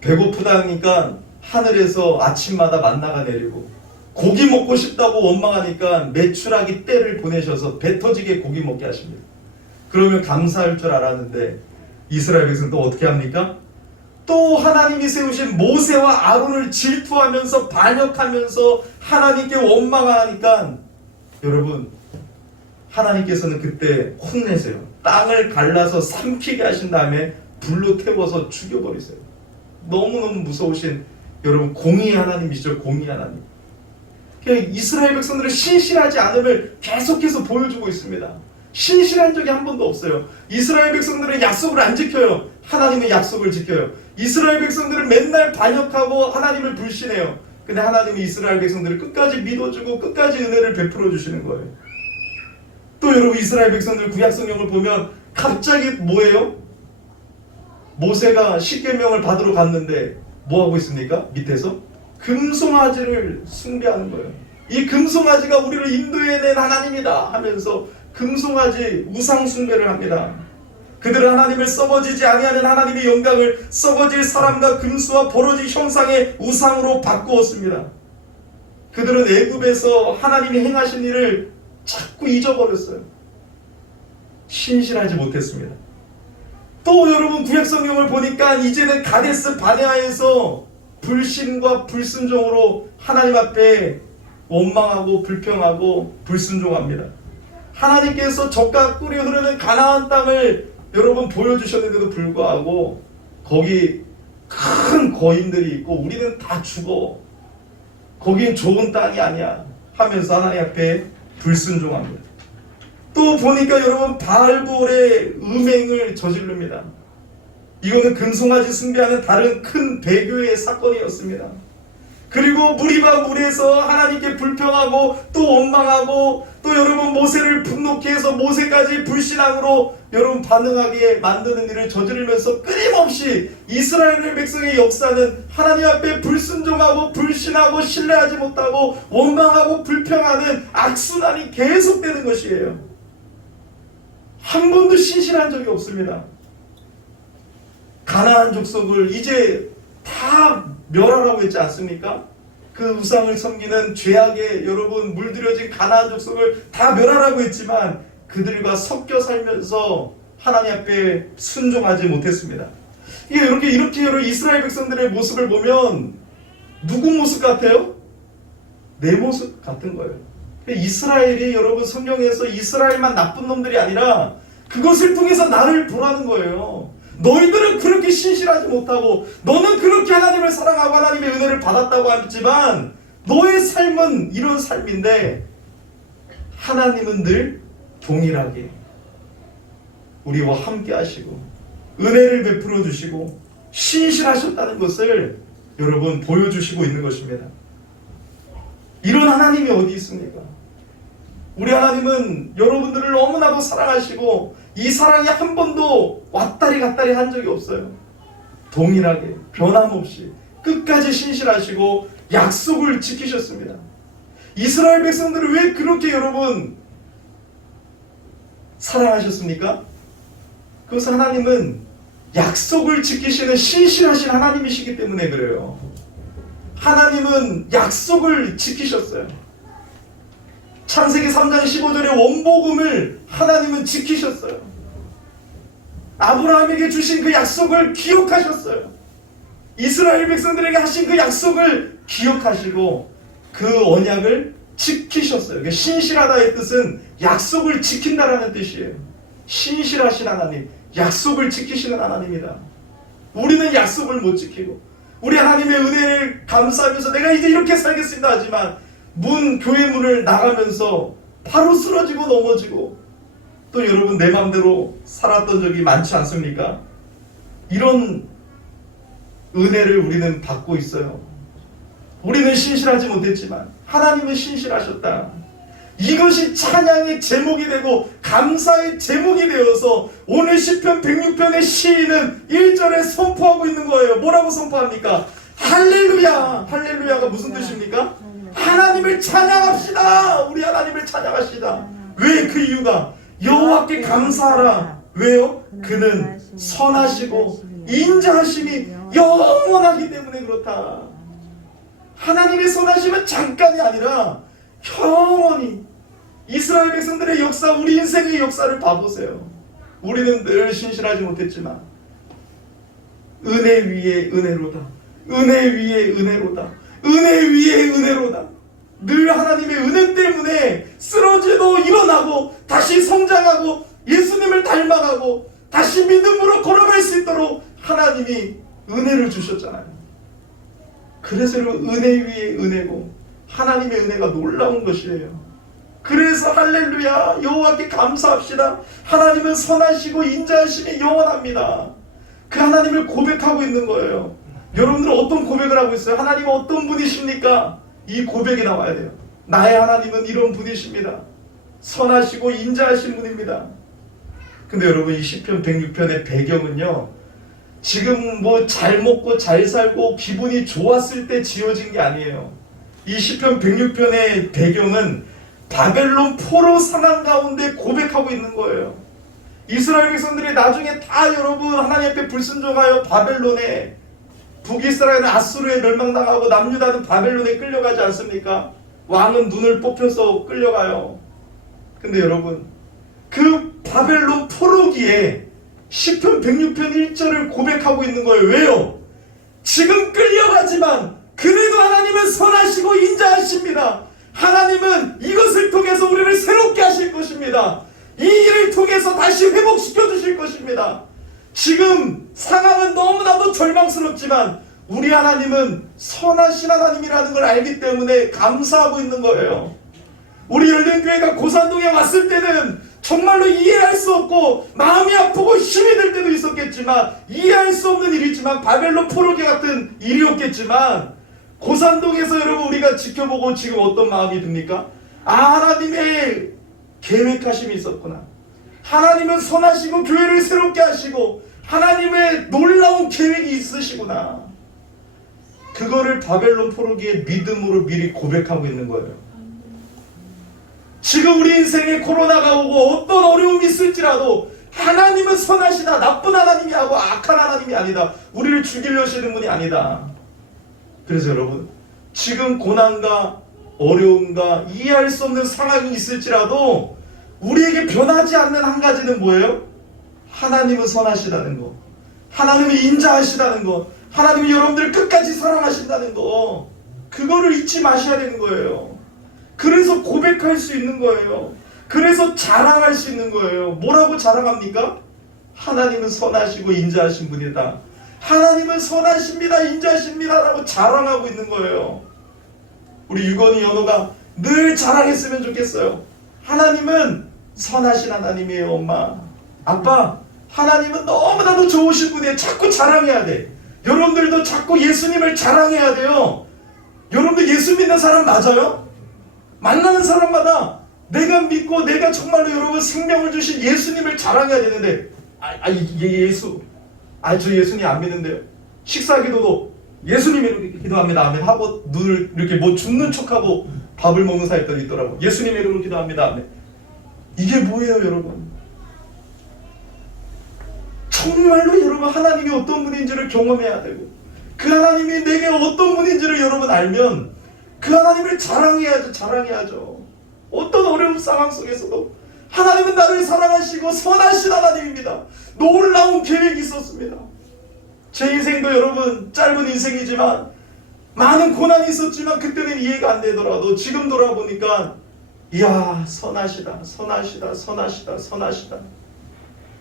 배고프다니까 하늘에서 아침마다 만나가 내리고, 고기 먹고 싶다고 원망하니까 메추라기 떼를 보내셔서 배 터지게 고기 먹게 하십니다. 그러면 감사할 줄 알았는데 이스라엘 백성은 또 어떻게 합니까? 또 하나님이 세우신 모세와 아론을 질투하면서 반역하면서 하나님께 원망하니까 여러분 하나님께서는 그때 혼내세요. 땅을 갈라서 삼키게 하신 다음에 불로 태워서 죽여버리세요. 너무너무 무서우신 여러분 공의의 하나님이시죠. 공의의 하나님. 이스라엘 백성들은 신실하지 않음을 계속해서 보여주고 있습니다. 신실한 적이 한 번도 없어요. 이스라엘 백성들은 약속을 안 지켜요. 하나님은 약속을 지켜요. 이스라엘 백성들은 맨날 반역하고 하나님을 불신해요. 근데 하나님이 이스라엘 백성들을 끝까지 믿어주고 끝까지 은혜를 베풀어 주시는 거예요. 또 여러분 이스라엘 백성들 구약 성경을 보면 갑자기 뭐예요? 모세가 십계명을 받으러 갔는데 뭐 하고 있습니까? 밑에서 금송아지를 숭배하는 거예요. 이 금송아지가 우리를 인도해낸 하나님이다 하면서 금송아지 우상 숭배를 합니다. 그들은 하나님을 썩어지지 아니하는 하나님의 영광을 썩어질 사람과 금수와 버러지 형상의 우상으로 바꾸었습니다. 그들은 애굽에서 하나님이 행하신 일을 자꾸 잊어버렸어요. 신실하지 못했습니다. 또 여러분 구약 성경을 보니까 이제는 가데스 바네아에서 불신과 불순종으로 하나님 앞에 원망하고 불평하고 불순종합니다. 하나님께서 젖과 꿀이 흐르는 가나안 땅을 여러분 보여주셨는데도 불구하고 거기 큰 거인들이 있고 우리는 다 죽어. 거긴 좋은 땅이 아니야 하면서 하나님 앞에 불순종합니다. 또 보니까 여러분 바알볼의 음행을 저지릅니다. 이거는 금송아지 숭배하는 다른 큰 배교의 사건이었습니다. 그리고 무리바 물에서 하나님께 불평하고 또 원망하고 또 여러분 모세를 분노케 해서 모세까지 불신앙으로 여러분 반응하게 만드는 일을 저지르면서 끊임없이 이스라엘 백성의 역사는 하나님 앞에 불순종하고 불신하고 신뢰하지 못하고 원망하고 불평하는 악순환이 계속되는 것이에요. 한 번도 신실한 적이 없습니다. 가나안 족속을 이제 다 멸하라고 했지 않습니까? 그 우상을 섬기는 죄악에 여러분 물들여진 가나안 족속을 다 멸하라고 했지만 그들과 섞여 살면서 하나님 앞에 순종하지 못했습니다. 이게 이렇게 여러분 이스라엘 백성들의 모습을 보면 누구 모습 같아요? 내 모습 같은 거예요. 이스라엘이 여러분 성경에서 이스라엘만 나쁜 놈들이 아니라 그것을 통해서 나를 보라는 거예요. 너희들은 그렇게 신실하지 못하고 너는 그렇게 하나님을 사랑하고 하나님의 은혜를 받았다고 하지만 너의 삶은 이런 삶인데 하나님은 늘 동일하게 우리와 함께 하시고 은혜를 베풀어 주시고 신실하셨다는 것을 여러분 보여주시고 있는 것입니다. 이런 하나님이 어디 있습니까? 우리 하나님은 여러분들을 너무나도 사랑하시고 이 사랑이 한 번도 왔다리 갔다리 한 적이 없어요. 동일하게 변함없이 끝까지 신실하시고 약속을 지키셨습니다. 이스라엘 백성들을 왜 그렇게 여러분 사랑하셨습니까? 그것은 하나님은 약속을 지키시는 신실하신 하나님이시기 때문에 그래요. 하나님은 약속을 지키셨어요. 창세기 3장 15절의 원복음을 하나님은 지키셨어요. 아브라함에게 주신 그 약속을 기억하셨어요. 이스라엘 백성들에게 하신 그 약속을 기억하시고 그 언약을 지키셨어요. 신실하다의 뜻은 약속을 지킨다라는 뜻이에요. 신실하신 하나님, 약속을 지키시는 하나님이다. 우리는 약속을 못 지키고 우리 하나님의 은혜를 감사하면서 내가 이제 이렇게 살겠습니다 하지만 교회 문을 나가면서 바로 쓰러지고 넘어지고 또 여러분 내 마음대로 살았던 적이 많지 않습니까? 이런 은혜를 우리는 받고 있어요. 우리는 신실하지 못했지만 하나님은 신실하셨다. 이것이 찬양의 제목이 되고 감사의 제목이 되어서 오늘 시편 106편의 시인은 1절에 선포하고 있는 거예요. 뭐라고 선포합니까? 할렐루야! 할렐루야가 무슨 뜻입니까? 하나님을 찬양합시다. 우리 하나님을 찬양합시다. 왜? 그 이유가 여호와께 감사하라. 왜요? 그는 선하시고 인자하심이 영원하기 때문에 그렇다. 하나님의 선하심은 잠깐이 아니라 영원히. 이스라엘 백성들의 역사, 우리 인생의 역사를 봐보세요. 우리는 늘 신실하지 못했지만 은혜 위에 은혜로다. 은혜 위에 은혜로다. 은혜 위에 은혜로다. 늘 하나님의 은혜 때문에 쓰러지도 일어나고 다시 성장하고 예수님을 닮아가고 다시 믿음으로 걸어갈 수 있도록 하나님이 은혜를 주셨잖아요. 그래서 은혜 위에 은혜고 하나님의 은혜가 놀라운 것이에요. 그래서 할렐루야, 여호와께 감사합시다. 하나님은 선하시고 인자하심이 영원합니다. 그 하나님을 고백하고 있는 거예요. 여러분들은 어떤 고백을 하고 있어요? 하나님은 어떤 분이십니까? 이 고백이 나와야 돼요. 나의 하나님은 이런 분이십니다. 선하시고 인자하신 분입니다. 근데 여러분 이 시편 106편의 배경은요, 지금 뭐 잘 먹고 잘 살고 기분이 좋았을 때 지어진 게 아니에요. 이 시편 106편의 배경은 바벨론 포로 상황 가운데 고백하고 있는 거예요. 이스라엘 백성들이 나중에 다 여러분 하나님 앞에 불순종하여 바벨론에, 북이스라엘은 아수르에 멸망당하고 남유다는 바벨론에 끌려가지 않습니까? 왕은 눈을 뽑혀서 끌려가요. 근데 여러분, 그 바벨론 포로기에 시편 106편 1절을 고백하고 있는 거예요. 왜요? 지금 끌려가지만 그래도 하나님은 선하시고 인자하십니다. 하나님은 이것을 통해서 우리를 새롭게 하실 것입니다. 이 일을 통해서 다시 회복시켜 주실 것입니다. 지금 상황은 너무나도 절망스럽지만 우리 하나님은 선하신 하나님이라는 걸 알기 때문에 감사하고 있는 거예요. 우리 열린교회가 고산동에 왔을 때는 정말로 이해할 수 없고 마음이 아프고 힘이 들 때도 있었겠지만, 이해할 수 없는 일이지만, 바벨론 포로기 같은 일이었겠지만, 고산동에서 여러분 우리가 지켜보고 지금 어떤 마음이 듭니까? 아, 하나님의 계획하심이 있었구나. 하나님은 선하시고 교회를 새롭게 하시고 하나님의 놀라운 계획이 있으시구나. 그거를 바벨론 포로기의 믿음으로 미리 고백하고 있는 거예요. 지금 우리 인생에 코로나가 오고 어떤 어려움이 있을지라도 하나님은 선하시다. 나쁜 하나님이 하고 악한 하나님이 아니다. 우리를 죽이려시는 분이 아니다. 그래서 여러분, 지금 고난과 어려움과 이해할 수 없는 상황이 있을지라도 우리에게 변하지 않는 한 가지는 뭐예요? 하나님은 선하시다는 거, 하나님은 인자하시다는 거, 하나님이 여러분들을 끝까지 사랑하신다는 거, 그거를 잊지 마셔야 되는 거예요. 그래서 고백할 수 있는 거예요. 그래서 자랑할 수 있는 거예요. 뭐라고 자랑합니까? 하나님은 선하시고 인자하신 분이다. 하나님은 선하십니다, 인자하십니다 라고 자랑하고 있는 거예요. 우리 유건이 연호가 늘 자랑했으면 좋겠어요. 하나님은 선하신 하나님이에요. 엄마, 아빠, 하나님은 너무나도 좋으신 분이에요. 자꾸 자랑해야 돼. 여러분들도 자꾸 예수님을 자랑해야 돼요. 여러분들 예수 믿는 사람 맞아요? 만나는 사람마다 내가 믿고 내가 정말로 여러분 생명을 주신 예수님을 자랑해야 되는데, 예수, 저 예수님 안 믿는데요. 식사 기도도 예수님 이름으로 기도합니다, 아멘 하고 눈을 이렇게 뭐 죽는 척하고 밥을 먹는 사람들이 있더라고. 예수님 이름으로 기도합니다, 아멘. 이게 뭐예요 여러분? 정말로 여러분 하나님이 어떤 분인지를 경험해야 되고, 그 하나님이 내게 어떤 분인지를 여러분 알면 그 하나님을 자랑해야죠. 어떤 어려운 상황 속에서도 하나님은 나를 사랑하시고 선하신 하나님입니다. 놀라운 계획이 있었습니다. 제 인생도 여러분 짧은 인생이지만 많은 고난이 있었지만 그때는 이해가 안 되더라도 지금 돌아보니까 이야, 선하시다, 선하시다, 선하시다, 선하시다.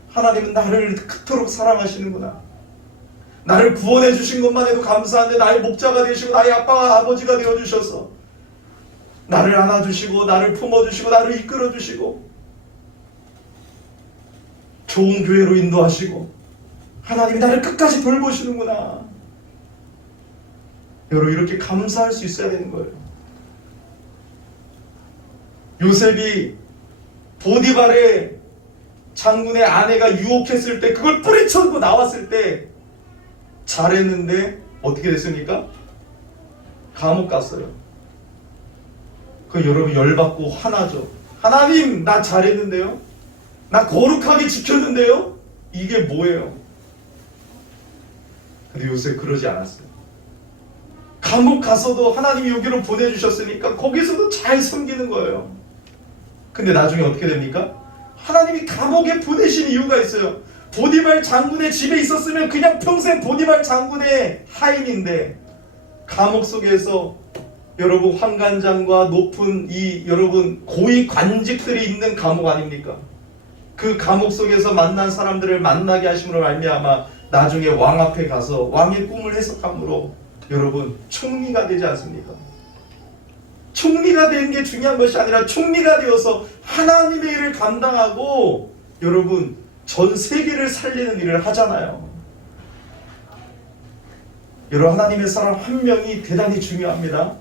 하나님은 나를 그토록 사랑하시는구나. 나를 구원해 주신 것만 해도 감사한데 나의 목자가 되시고 나의 아빠와 아버지가 되어주셔서 나를 안아주시고 나를 품어주시고 나를 이끌어주시고 좋은 교회로 인도하시고 하나님이 나를 끝까지 돌보시는구나. 여러분, 이렇게 감사할 수 있어야 되는 거예요. 요셉이 보디발의 장군의 아내가 유혹했을 때, 그걸 뿌리쳐고 나왔을 때 잘했는데 어떻게 됐습니까? 감옥 갔어요. 그 여러분 열받고 화나죠. 하나님, 나 잘했는데요? 나 거룩하게 지켰는데요? 이게 뭐예요? 근데 요셉 그러지 않았어요. 감옥 가서도 하나님이 여기로 보내주셨으니까 거기서도 잘 섬기는 거예요. 근데 나중에 어떻게 됩니까? 하나님이 감옥에 보내신 이유가 있어요. 보디발 장군의 집에 있었으면 그냥 평생 보디발 장군의 하인인데, 감옥 속에서 여러분 환관장과 높은 이 여러분 고위 관직들이 있는 감옥 아닙니까? 그 감옥 속에서 만난 사람들을 만나게 하심으로 말미암아 나중에 왕 앞에 가서 왕의 꿈을 해석함으로 여러분 총리가 되지 않습니까? 총리가 되는 게 중요한 것이 아니라 총리가 되어서 하나님의 일을 감당하고 여러분 전 세계를 살리는 일을 하잖아요. 여러분, 하나님의 사람 한 명이 대단히 중요합니다.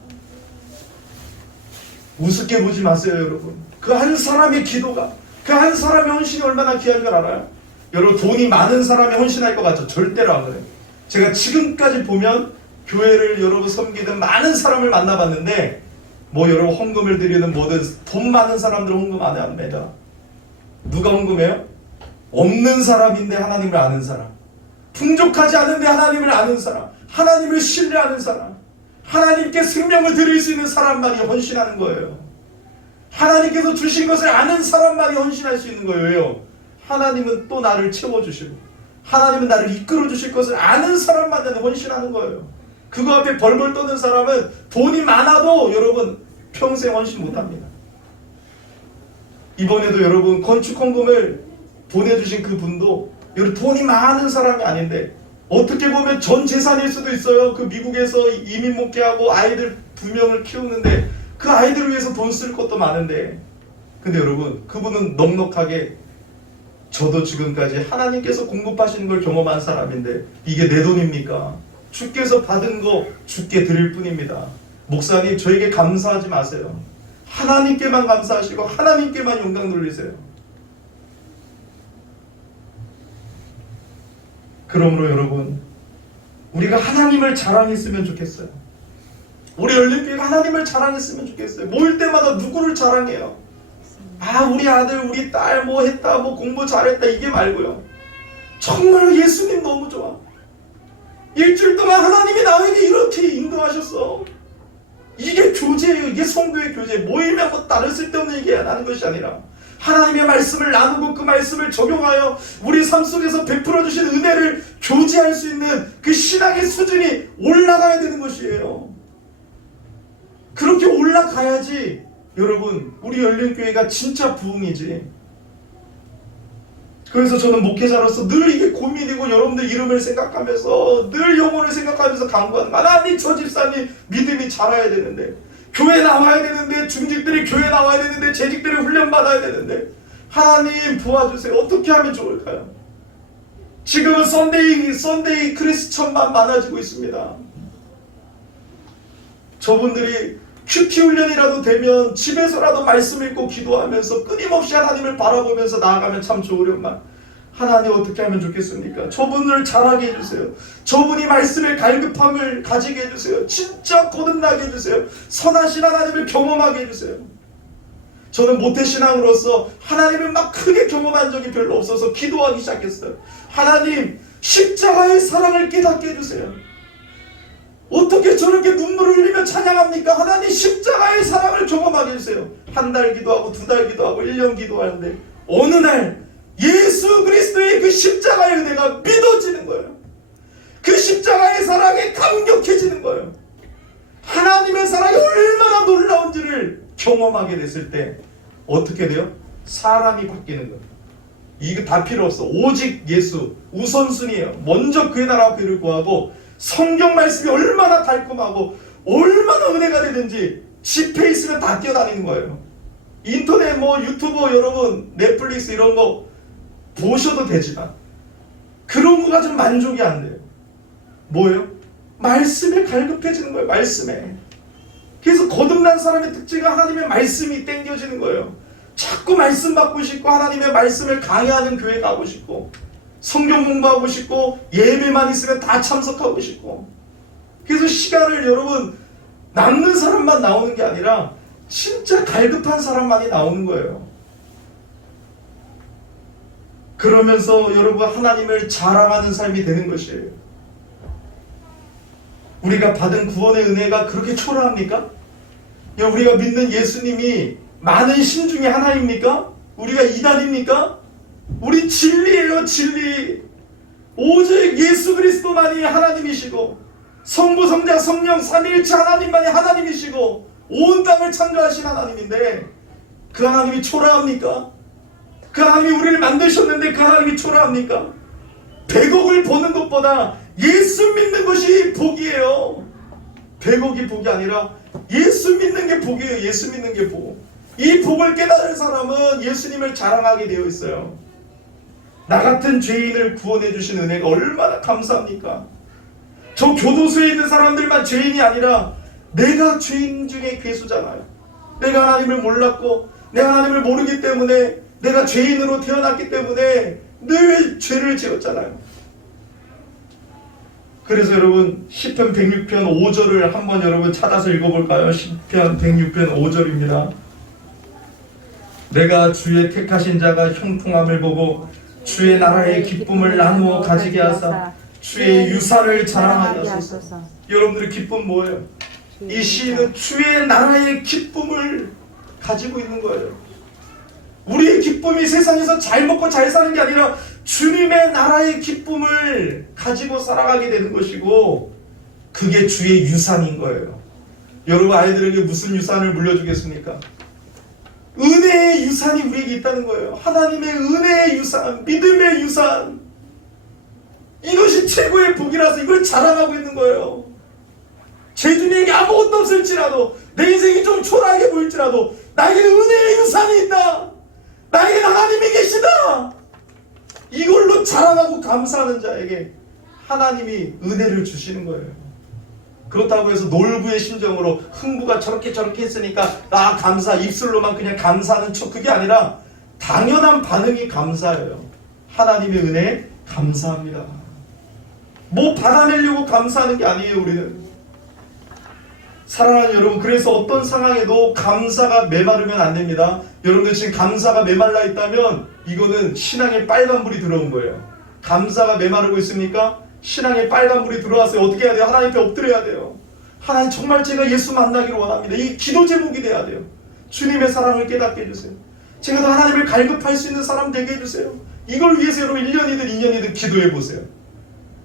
우습게 보지 마세요. 여러분, 그 한 사람의 기도가, 그 한 사람의 헌신이 얼마나 귀한 줄 알아요? 여러분, 돈이 많은 사람이 헌신할 것 같죠? 절대로 안 그래요. 제가 지금까지 보면 교회를 여러분 섬기든 많은 사람을 만나봤는데 뭐 여러분 헌금을 드리는 뭐든 돈 많은 사람들은 헌금 안 합니다. 누가 헌금해요? 없는 사람인데 하나님을 아는 사람, 풍족하지 않은데 하나님을 아는 사람, 하나님을 신뢰하는 사람, 하나님께 생명을 드릴 수 있는 사람만이 헌신하는 거예요. 하나님께서 주신 것을 아는 사람만이 헌신할 수 있는 거예요. 왜요? 하나님은 또 나를 채워주시고 하나님은 나를 이끌어 주실 것을 아는 사람만 헌신하는 거예요. 그거 앞에 벌벌 떠는 사람은 돈이 많아도 여러분 평생 헌신 못합니다. 이번에도 여러분 건축 헌금을 보내주신 그분도 여러분 돈이 많은 사람이 아닌데 어떻게 보면 전 재산일 수도 있어요. 그 미국에서 이민 목회하고 아이들 2명을 키우는데 그 아이들을 위해서 돈 쓸 것도 많은데, 근데 여러분 그분은 넉넉하게 저도 지금까지 하나님께서 공급하시는 걸 경험한 사람인데 이게 내 돈입니까? 주께서 받은 거 주께 드릴 뿐입니다. 목사님 저에게 감사하지 마세요. 하나님께만 감사하시고 하나님께만 영광 돌리세요. 그러므로 여러분 우리가 하나님을 자랑했으면 좋겠어요. 우리 열린교회가 하나님을 자랑했으면 좋겠어요. 모일 때마다 누구를 자랑해요? 아 우리 아들 우리 딸 뭐 했다 뭐 공부 잘했다 이게 말고요. 정말 예수님 너무 좋아. 일주일 동안 하나님이 나에게 이렇게 인도하셨어. 이게 교제예요. 이게 성도의 교제. 모이면 뭐 다른 쓸데없는 얘기 하는 것이 아니라 하나님의 말씀을 나누고 그 말씀을 적용하여 우리 삶 속에서 베풀어 주신 은혜를 교제할 수 있는 그 신앙의 수준이 올라가야 되는 것이에요. 그렇게 올라가야지 여러분 우리 열린교회가 진짜 부흥이지. 그래서 저는 목회자로서 늘 이게 고민이고 여러분들 이름을 생각하면서 늘 영혼을 생각하면서 간구하는 거야. 하나님 저 집사님 믿음이 자라야 되는데 교회 나와야 되는데 중직들이 교회 나와야 되는데 재직들이 훈련받아야 되는데 하나님 도와주세요. 어떻게 하면 좋을까요? 지금은 썬데이 크리스천만 많아지고 있습니다. 저분들이 큐티 훈련이라도 되면 집에서라도 말씀 읽고 기도하면서 끊임없이 하나님을 바라보면서 나아가면 참 좋으련만 하나님 어떻게 하면 좋겠습니까? 저분을 잘하게 해주세요. 저분이 말씀의 갈급함을 가지게 해주세요. 진짜 거듭나게 해주세요. 선하신 하나님을 경험하게 해주세요. 저는 모태신앙으로서 하나님을 막 크게 경험한 적이 별로 없어서 기도하기 시작했어요. 하나님 십자가의 사랑을 깨닫게 해주세요. 어떻게 저렇게 눈물을 흘리며 찬양합니까? 하나님 십자가의 사랑을 경험하게 해주세요. 한 달 기도하고 2달 기도하고 1년 기도하는데 어느 날 예수 그리스도의 그 십자가의 은혜가 믿어지는 거예요. 그 십자가의 사랑에 감격해지는 거예요. 하나님의 사랑이 얼마나 놀라운지를 경험하게 됐을 때 어떻게 돼요? 사람이 바뀌는 거예요. 이거 다 필요 없어. 오직 예수 우선순위예요. 먼저 그의 나라와 의를 구하고 성경 말씀이 얼마나 달콤하고 얼마나 은혜가 되는지 집회 있으면 다 뛰어다니는 거예요. 인터넷 뭐 유튜브 여러분 넷플릭스 이런 거 보셔도 되지만 그런 거 가지고 만족이 안 돼요. 뭐예요? 말씀에 갈급해지는 거예요. 말씀에. 그래서 거듭난 사람의 특징은 하나님의 말씀이 땡겨지는 거예요. 자꾸 말씀 받고 싶고 하나님의 말씀을 강해하는 교회 가고 싶고 성경 공부하고 싶고 예배만 있으면 다 참석하고 싶고. 그래서 시간을 여러분 남는 사람만 나오는 게 아니라 진짜 갈급한 사람만이 나오는 거예요. 그러면서 여러분 하나님을 자랑하는 삶이 되는 것이에요. 우리가 받은 구원의 은혜가 그렇게 초라합니까? 우리가 믿는 예수님이 많은 신 중에 하나입니까? 우리가 이단입니까? 우리 진리예요. 진리. 오직 예수 그리스도만이 하나님이시고 성부 성자 성령 삼위일체 하나님만이 하나님이시고 온 땅을 창조하신 하나님인데 그 하나님이 초라합니까? 그 하나님이 우리를 만드셨는데 그 하나님이 초라합니까? 100억을 버는 것보다 예수 믿는 것이 복이에요. 100억이 복이 아니라 예수 믿는 게 복이에요. 예수 믿는 게 복. 이 복을 깨달은 사람은 예수님을 자랑하게 되어 있어요. 나 같은 죄인을 구원해 주신 은혜가 얼마나 감사합니까? 저 교도소에 있는 사람들만 죄인이 아니라 내가 죄인 중에 괴수잖아요. 내가 하나님을 몰랐고 내가 하나님을 모르기 때문에 내가 죄인으로 태어났기 때문에 늘 죄를 지었잖아요. 그래서 여러분 시편 106편 5절을 한번 여러분 찾아서 읽어볼까요? 시편 106편 5절입니다. 내가 주의 택하신 자가 형통함을 보고 주의 나라의 기쁨을 나누어 가지게 하사 주의 유산을 자랑하게 하소서. 여러분들의 기쁨 뭐예요? 이 시인은 주의 나라의 기쁨을 가지고 있는 거예요. 우리의 기쁨이 세상에서 잘 먹고 잘 사는 게 아니라 주님의 나라의 기쁨을 가지고 살아가게 되는 것이고, 그게 주의 유산인 거예요. 여러분 아이들에게 무슨 유산을 물려주겠습니까? 은혜의 유산이 우리에게 있다는 거예요. 하나님의 은혜의 유산, 믿음의 유산. 이것이 최고의 복이라서 이걸 자랑하고 있는 거예요. 제 주님에게 아무것도 없을지라도, 내 인생이 좀 초라하게 보일지라도 나에게는 은혜의 유산이 있다. 나에게는 하나님이 계시다. 이걸로 자랑하고 감사하는 자에게 하나님이 은혜를 주시는 거예요. 그렇다고 해서 놀부의 심정으로 흥부가 저렇게 했으니까 나 감사, 입술로만 그냥 감사하는 척, 그게 아니라 당연한 반응이 감사예요. 하나님의 은혜에 감사합니다. 뭐 받아내려고 감사하는 게 아니에요. 우리는 사랑하는 여러분, 그래서 어떤 상황에도 감사가 메마르면 안 됩니다. 여러분들 지금 감사가 메말라 있다면 이거는 신앙에 빨간불이 들어온 거예요. 감사가 메마르고 있습니까? 신앙에 빨간불이 들어왔어요. 어떻게 해야 돼요? 하나님 앞에 엎드려야 돼요. 하나님, 정말 제가 예수 만나기를 원합니다. 이 기도 제목이 돼야 돼요. 주님의 사랑을 깨닫게 해주세요. 제가 더 하나님을 갈급할 수 있는 사람 되게 해주세요. 이걸 위해서 여러분 1년이든 2년이든 기도해 보세요.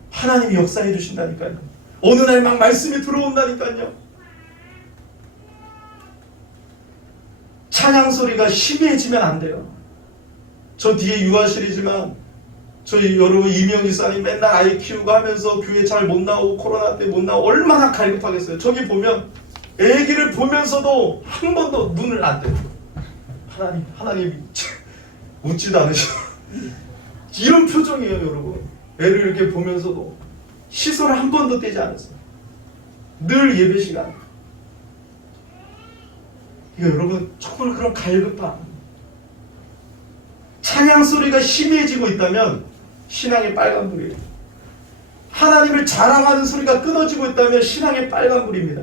하나님이 역사해 주신다니까요. 어느 날 막 말씀이 들어온다니까요. 찬양 소리가 희미해지면 안 돼요. 저 뒤에 유아실이지만 저희 여러분 이명 이사님 맨날 아이 키우고 하면서 교회 잘 못 나오고 코로나 때 못 나오고 얼마나 갈급하겠어요. 저기 보면 애기를 보면서도 한 번도 눈을 안 떼요. 하나님 웃지도 않으셔. 이런 표정이에요. 여러분 애를 이렇게 보면서도 시선을 한 번도 떼지 않았어요. 늘 예배 시간. 이거 여러분 정말 그런 갈급함, 찬양 소리가 희미해지고 있다면 신앙의 빨간불이에요. 하나님을 자랑하는 소리가 끊어지고 있다면 신앙의 빨간불입니다.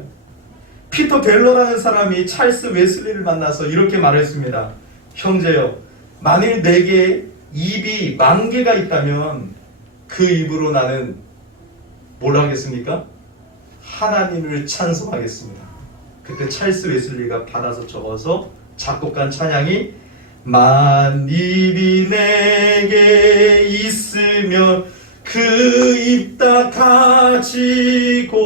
피터 벨러라는 사람이 찰스 웨슬리를 만나서 이렇게 말했습니다. 형제여, 만일 내게 입이 10,000개가 있다면 그 입으로 나는 뭘 하겠습니까? 하나님을 찬송하겠습니다. 그때 찰스 웨슬리가 받아서 적어서 작곡한 찬양이 만입이 내게 있으면 그 입 다 가지고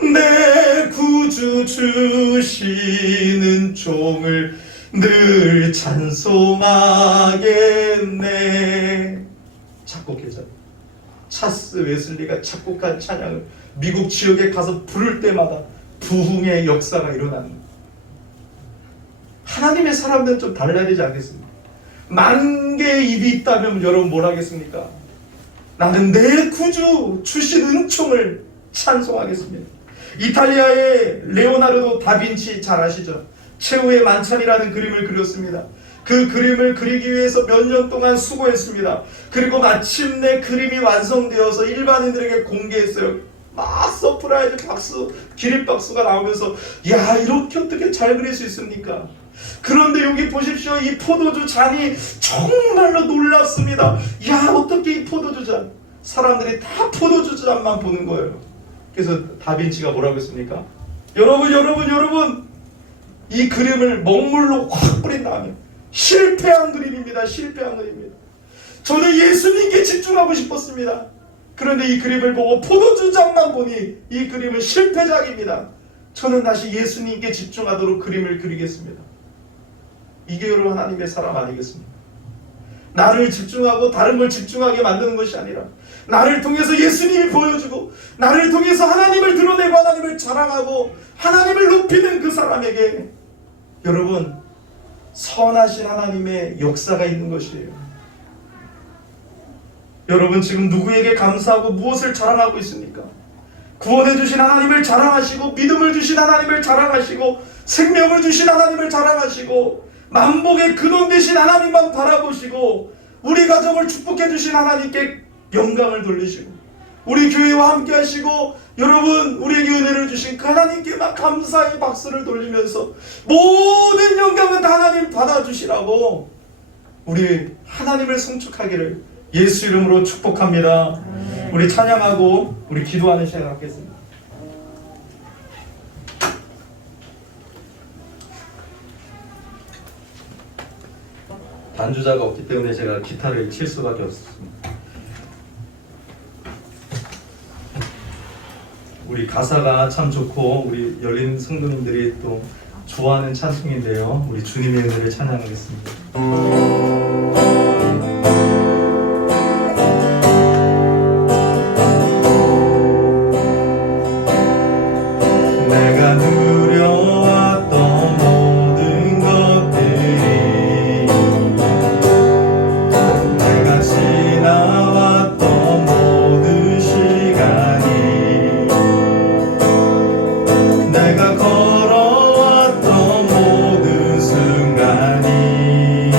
내 구주 주시는 종을 늘 찬송하겠네. 작곡했잖아요. 찰스 웨슬리가 작곡한 찬양을 미국 지역에 가서 부를 때마다 부흥의 역사가 일어나는 거예요. 하나님의 사람들은 좀 달라야 되지 않겠습니까? 10,000개의 입이 있다면 여러분 뭘 하겠습니까? 나는 내 구주 주신 은총을 찬송하겠습니다. 이탈리아의 레오나르도 다빈치 잘 아시죠? 최후의 만찬이라는 그림을 그렸습니다. 그 그림을 그리기 위해서 몇 년 동안 수고했습니다. 그리고 마침내 그림이 완성되어서 일반인들에게 공개했어요. 막 서프라이즈 박수, 기립박수가 나오면서 야, 이렇게 어떻게 잘 그릴 수 있습니까? 그런데 여기 보십시오. 이 포도주 잔이 정말로 놀랍습니다. 야, 어떻게 이 포도주 잔, 사람들이 다 포도주 잔만 보는 거예요. 그래서 다빈치가 뭐라고 했습니까? 여러분 이 그림을 먹물로 확 뿌린 다음에 실패한 그림입니다. 실패한 그림입니다. 저는 예수님께 집중하고 싶었습니다. 그런데 이 그림을 보고 포도주 잔만 보니 이 그림은 실패작입니다. 저는 다시 예수님께 집중하도록 그림을 그리겠습니다. 이게 여러분 하나님의 사람 아니겠습니까? 나를 집중하고 다른 걸 집중하게 만드는 것이 아니라 나를 통해서 예수님이 보여주고 나를 통해서 하나님을 드러내고 하나님을 자랑하고 하나님을 높이는 그 사람에게 여러분 선하신 하나님의 역사가 있는 것이에요. 여러분 지금 누구에게 감사하고 무엇을 자랑하고 있습니까? 구원해 주신 하나님을 자랑하시고 믿음을 주신 하나님을 자랑하시고 생명을 주신 하나님을 자랑하시고 만복의 근원 되신 하나님만 바라보시고 우리 가정을 축복해 주신 하나님께 영광을 돌리시고 우리 교회와 함께 하시고 여러분 우리에게 은혜를 주신 하나님께 막 감사의 박수를 돌리면서 모든 영광은 다 하나님 받아주시라고 우리 하나님을 송축하기를 예수 이름으로 축복합니다. 우리 찬양하고 우리 기도하는 시간 갖겠습니다. 반주자가 없기 때문에 제가 기타를 칠 수밖에 없습니다. 우리 가사가 참 좋고 우리 열린 성도님들이 또 좋아하는 찬송인데요. 우리 주님의 은혜를 찬양하겠습니다. 내가 누려왔던 모든 것들이 내가 지나왔던 모든 시간이 내가 걸어왔던 모든 순간이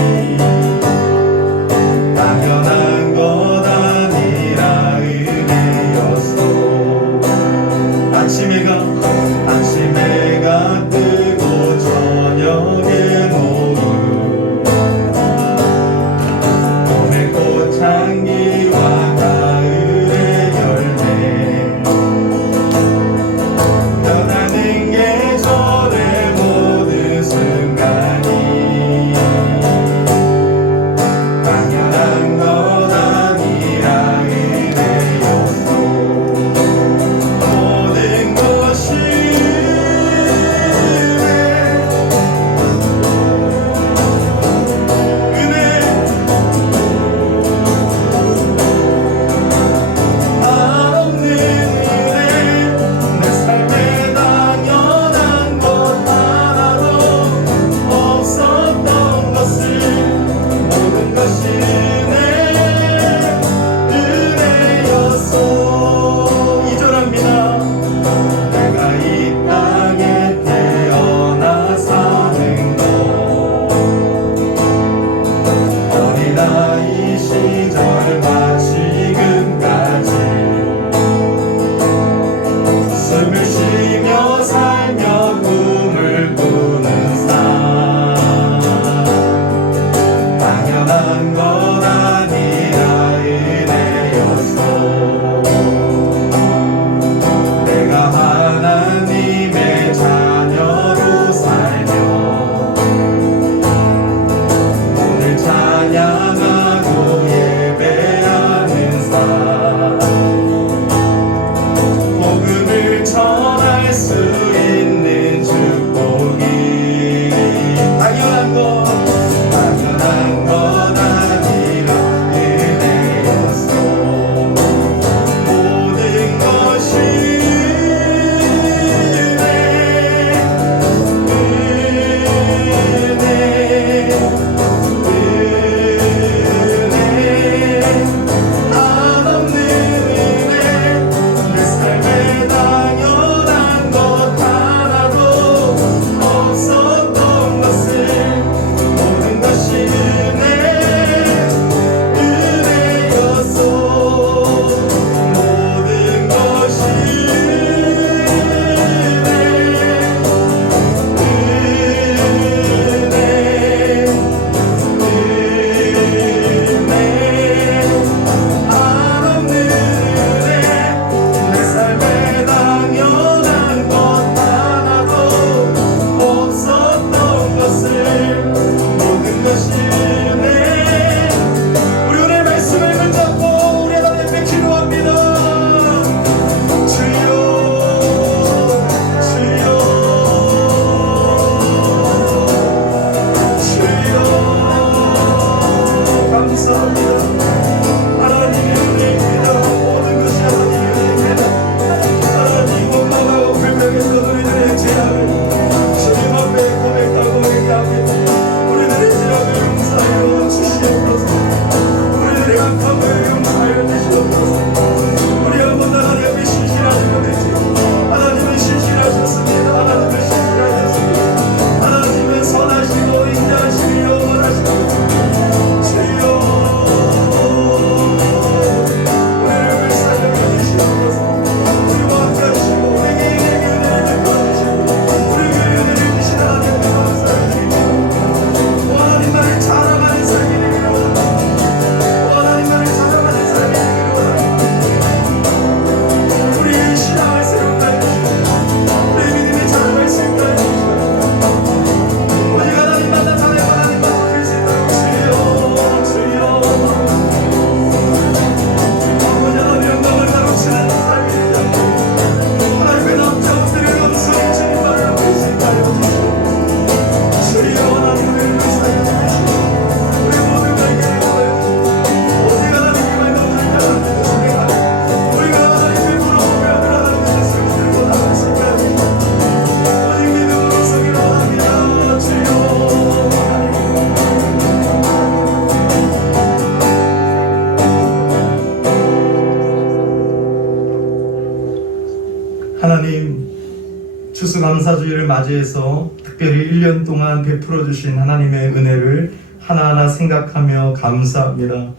추수감사주의를 맞이해서 특별히 1년 동안 베풀어 주신 하나님의 은혜를 하나하나 생각하며 감사합니다.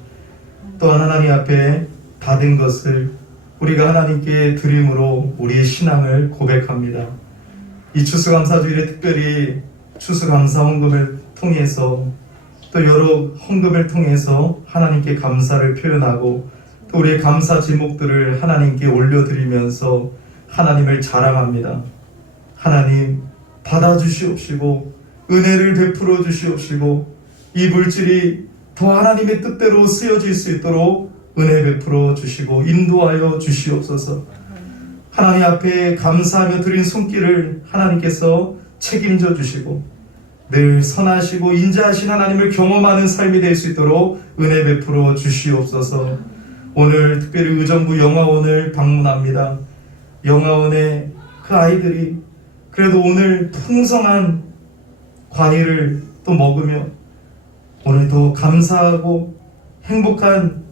또한 하나님 앞에 받은 것을 우리가 하나님께 드림으로 우리의 신앙을 고백합니다. 이 추수감사주일에 특별히 추수감사 헌금을 통해서 또 여러 헌금을 통해서 하나님께 감사를 표현하고 또 우리의 감사 제목들을 하나님께 올려드리면서 하나님을 자랑합니다. 하나님 받아주시옵시고 은혜를 베풀어 주시옵시고 이 물질이 더 하나님의 뜻대로 쓰여질 수 있도록 은혜 베풀어 주시고 인도하여 주시옵소서. 하나님 앞에 감사하며 드린 손길을 하나님께서 책임져 주시고 늘 선하시고 인자하신 하나님을 경험하는 삶이 될 수 있도록 은혜 베풀어 주시옵소서. 오늘 특별히 의정부 영화원을 방문합니다. 영화원의 그 아이들이 그래도 오늘 풍성한 과일을 또 먹으며 오늘 더 감사하고 행복한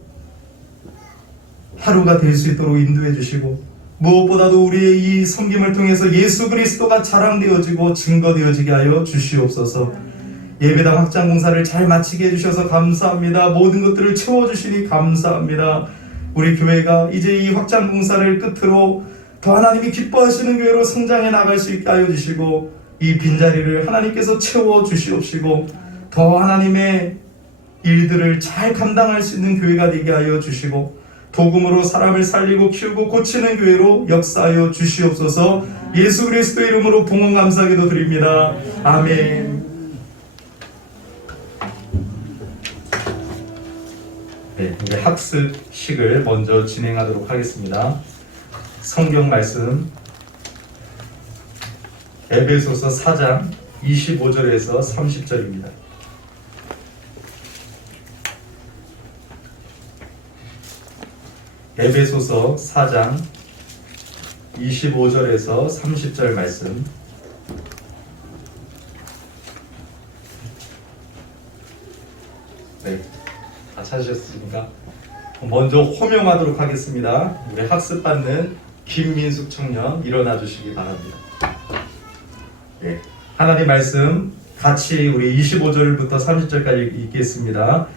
하루가 될 수 있도록 인도해 주시고 무엇보다도 우리의 이 섬김을 통해서 예수 그리스도가 자랑되어지고 증거되어지게 하여 주시옵소서. 예배당 확장 공사를 잘 마치게 해주셔서 감사합니다. 모든 것들을 채워주시니 감사합니다. 우리 교회가 이제 이 확장 공사를 끝으로 더 하나님이 기뻐하시는 교회로 성장해 나갈 수 있게 하여 주시고 이 빈자리를 하나님께서 채워주시옵시고 더 하나님의 일들을 잘 감당할 수 있는 교회가 되게 하여 주시고 복음으로 사람을 살리고 키우고 고치는 교회로 역사하여 주시옵소서. 예수 그리스도의 이름으로 봉헌 감사기도 드립니다. 아멘. 네, 이제 학습식을 먼저 진행하도록 하겠습니다. 성경 말씀 에베소서 4장 25절에서 30절입니다. 에베소서 4장 25절에서 30절 말씀. 네, 다 찾으셨습니까? 먼저 호명하도록 하겠습니다. 우리 학습받는 김민숙 청년 일어나 주시기 바랍니다. 네, 하나님 말씀 같이 우리 25절부터 30절까지 읽겠습니다.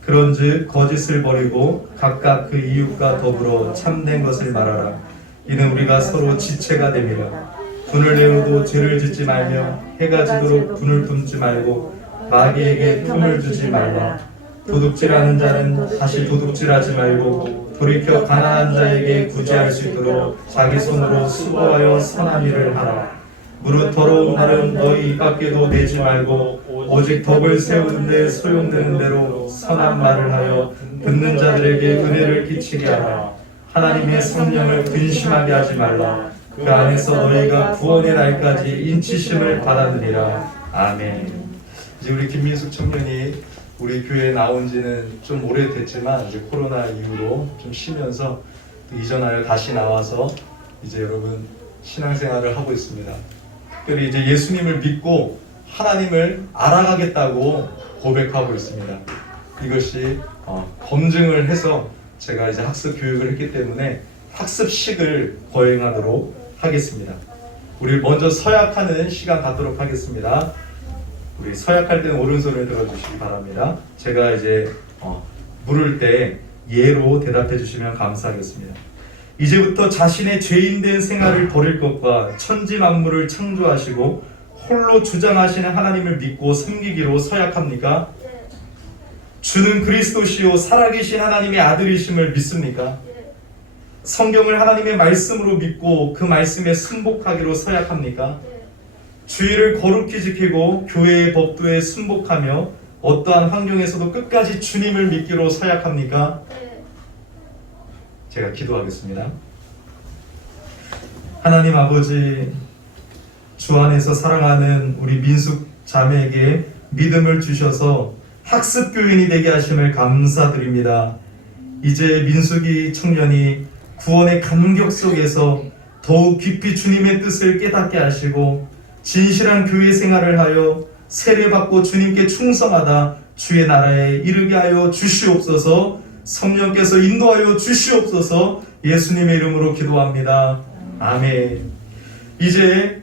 그런즉 거짓을 버리고 각각 그 이웃과 더불어 참된 것을 말하라. 이는 우리가 서로 지체가 됨이라. 분을 내어도 죄를 짓지 말며 해가 지도록 분을 품지 말고 마귀에게 틈을 주지 말라. 도둑질하는 자는 다시 도둑질하지 말고 돌이켜 가난한 자에게 구제할 수 있도록 자기 손으로 수고하여 선한 일을 하라. 무릇 더러운 말은 너희 입 밖에도 내지 말고 오직 덕을 세우는 데 소용되는 대로 선한 말을 하여 듣는 자들에게 은혜를 끼치게 하라. 하나님의 성령을 근심하게 하지 말라. 그 안에서 너희가 구원의 날까지 인치심을 받아들이라. 아멘. 이제 우리 김민숙 청년이 우리 교회에 나온 지는 좀 오래됐지만 이제 코로나 이후로 좀 쉬면서 이전하여 다시 나와서 이제 여러분 신앙생활을 하고 있습니다. 특별히 이제 예수님을 믿고 하나님을 알아가겠다고 고백하고 있습니다. 이것이 검증을 해서 제가 이제 학습 교육을 했기 때문에 학습식을 거행하도록 하겠습니다. 우리 먼저 서약하는 시간 갖도록 하겠습니다. 우리 서약할 때는 오른손을 들어주시기 바랍니다. 제가 이제 물을 때 예로 대답해 주시면 감사하겠습니다. 이제부터 자신의 죄인된 생활을 버릴 것과 천지 만물을 창조하시고 홀로 주장하시는 하나님을 믿고 섬기기로 서약합니까? 주는 그리스도시요 살아계신 하나님의 아들이심을 믿습니까? 성경을 하나님의 말씀으로 믿고 그 말씀에 순복하기로 서약합니까? 주의를 거룩히 지키고 교회의 법도에 순복하며 어떠한 환경에서도 끝까지 주님을 믿기로 서약합니까? 제가 기도하겠습니다. 하나님 아버지, 주 안에서 사랑하는 우리 민숙 자매에게 믿음을 주셔서 학습 교인이 되게 하심을 감사드립니다. 이제 민숙이 청년이 구원의 감격 속에서 더욱 깊이 주님의 뜻을 깨닫게 하시고 진실한 교회 생활을 하여 세례받고 주님께 충성하다 주의 나라에 이르게 하여 주시옵소서. 성령께서 인도하여 주시옵소서. 예수님의 이름으로 기도합니다. 아멘. 이제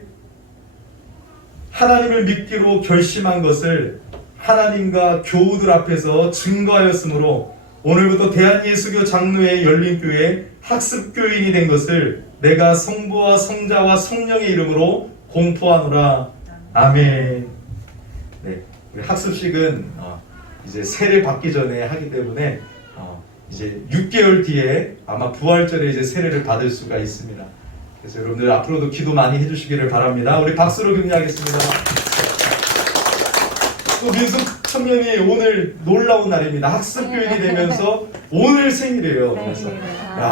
하나님을 믿기로 결심한 것을 하나님과 교우들 앞에서 증거하였으므로 오늘부터 대한예수교 장로회 열린교회 학습교인이 된 것을 내가 성부와 성자와 성령의 이름으로 공포하노라. 아멘. 네, 우리 학습식은 이제 세례 받기 전에 하기 때문에 이제 6개월 뒤에 아마 부활절에 이제 세례를 받을 수가 있습니다. 그래서 여러분들 앞으로도 기도 많이 해주시기를 바랍니다. 우리 박수로 격려하겠습니다. 또 민숙 청년이 오늘 놀라운 날입니다. 학습교인이 되면서 오늘 생일이에요. 그래서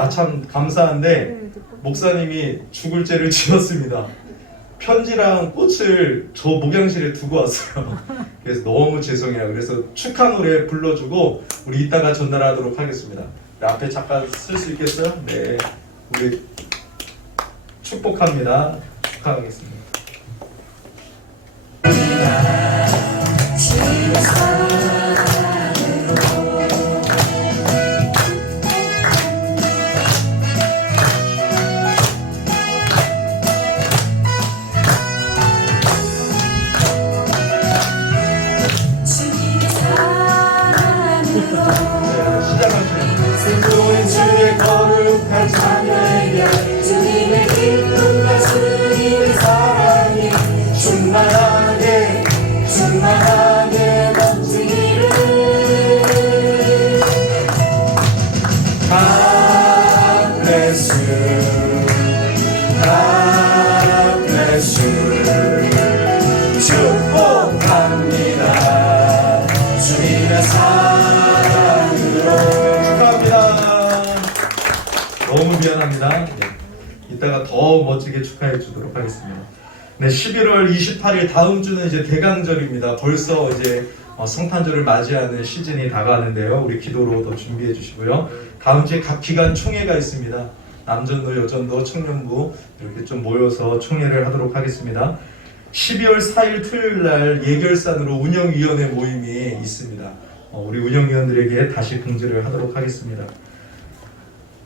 참 감사한데 목사님이 죽을 죄를 지었습니다. 편지랑 꽃을 저 목양실에 두고 왔어요. 그래서 너무 죄송해요. 그래서 축하 노래 불러주고 우리 이따가 전달하도록 하겠습니다. 앞에 잠깐 쓸 수 있겠어요? 네, 우리 축복합니다. 축하하겠습니다. 주의 거룩한 자녀에게 주님의 기쁨과 주님의 사랑이 충만하게 넘치기를. God bless you, God bless you. 축복합니다 주님의 사랑으로. 너무 미안합니다. 네, 이따가 더 멋지게 축하해 주도록 하겠습니다. 네, 11월 28일 다음 주는 이제 대강절입니다. 벌써 이제 성탄절을 맞이하는 시즌이 다가왔는데요. 우리 기도로 더 준비해 주시고요. 다음 주에 각 기관 총회가 있습니다. 남전도, 여전도, 청년부 이렇게 좀 모여서 총회를 하도록 하겠습니다. 12월 4일 토요일 날 예결산으로 운영위원회 모임이 있습니다. 우리 운영위원들에게 다시 공지를 하도록 하겠습니다.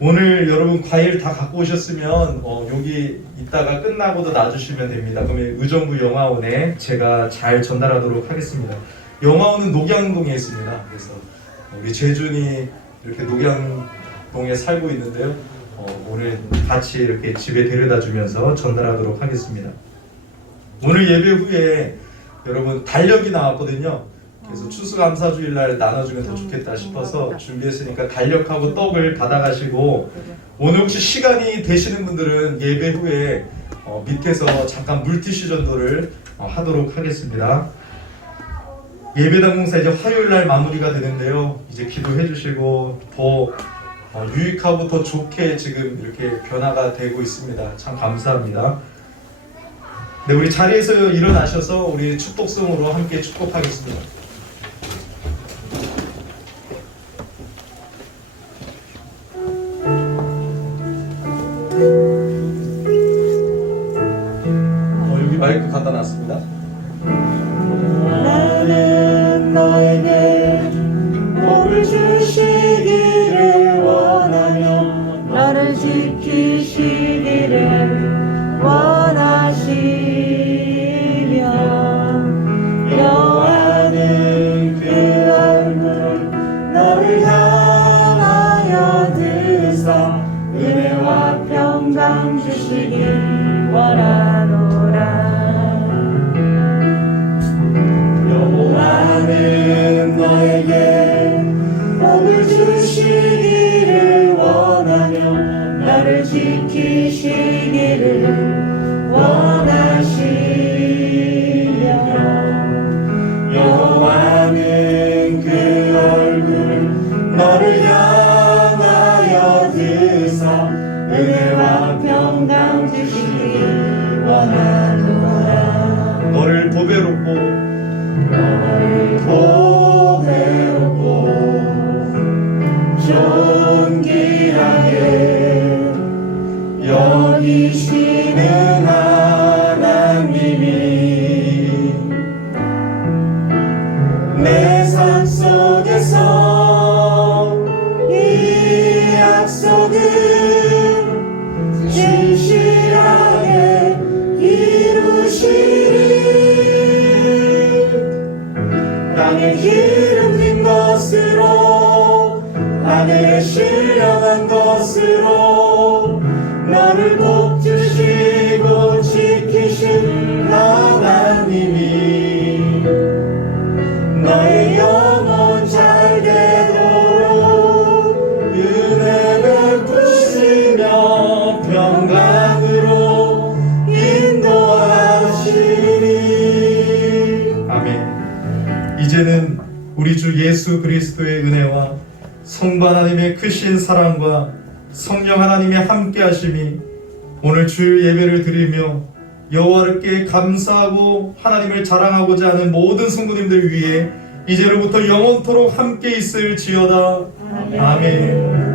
오늘 여러분 과일 다 갖고 오셨으면 여기 이따가 끝나고도 놔주시면 됩니다. 그러면 의정부 영화원에 제가 잘 전달하도록 하겠습니다. 영화원은 녹양동에 있습니다. 그래서 우리 재준이 이렇게 녹양동에 살고 있는데요. 오늘 같이 이렇게 집에 데려다 주면서 전달하도록 하겠습니다. 오늘 예배 후에 여러분 달력이 나왔거든요. 그래서 추수감사주일날 나눠주면 더 좋겠다 싶어서 준비했으니까 달력하고 떡을 받아가시고, 오늘 혹시 시간이 되시는 분들은 예배 후에 밑에서 잠깐 물티슈 전도를 하도록 하겠습니다. 예배당 공사 이제 화요일날 마무리가 되는데요. 이제 기도해 주시고 더 유익하고 더 좋게 지금 이렇게 변화가 되고 있습니다. 참 감사합니다. 네, 우리 자리에서 일어나셔서 우리 축복송으로 함께 축복하겠습니다. 여기 마이크 갖다 놨습니다. 나는 너에게 복을 주시기를 원하며 너를 지키시기를 원하시며 여호와는 그 얼굴을 너를 향하여 드사 은혜와 평강 주시길 원하노라. 평강으로 인도하시니. 아멘. 이제는 우리 주 예수 그리스도의 은혜와 성부 하나님의 크신 사랑과 성령 하나님의 함께하심이 오늘 주 예배를 드리며 여호와께 감사하고 하나님을 자랑하고자 하는 모든 성도님들 위해 이제로부터 영원토록 함께 있을지어다. 아멘.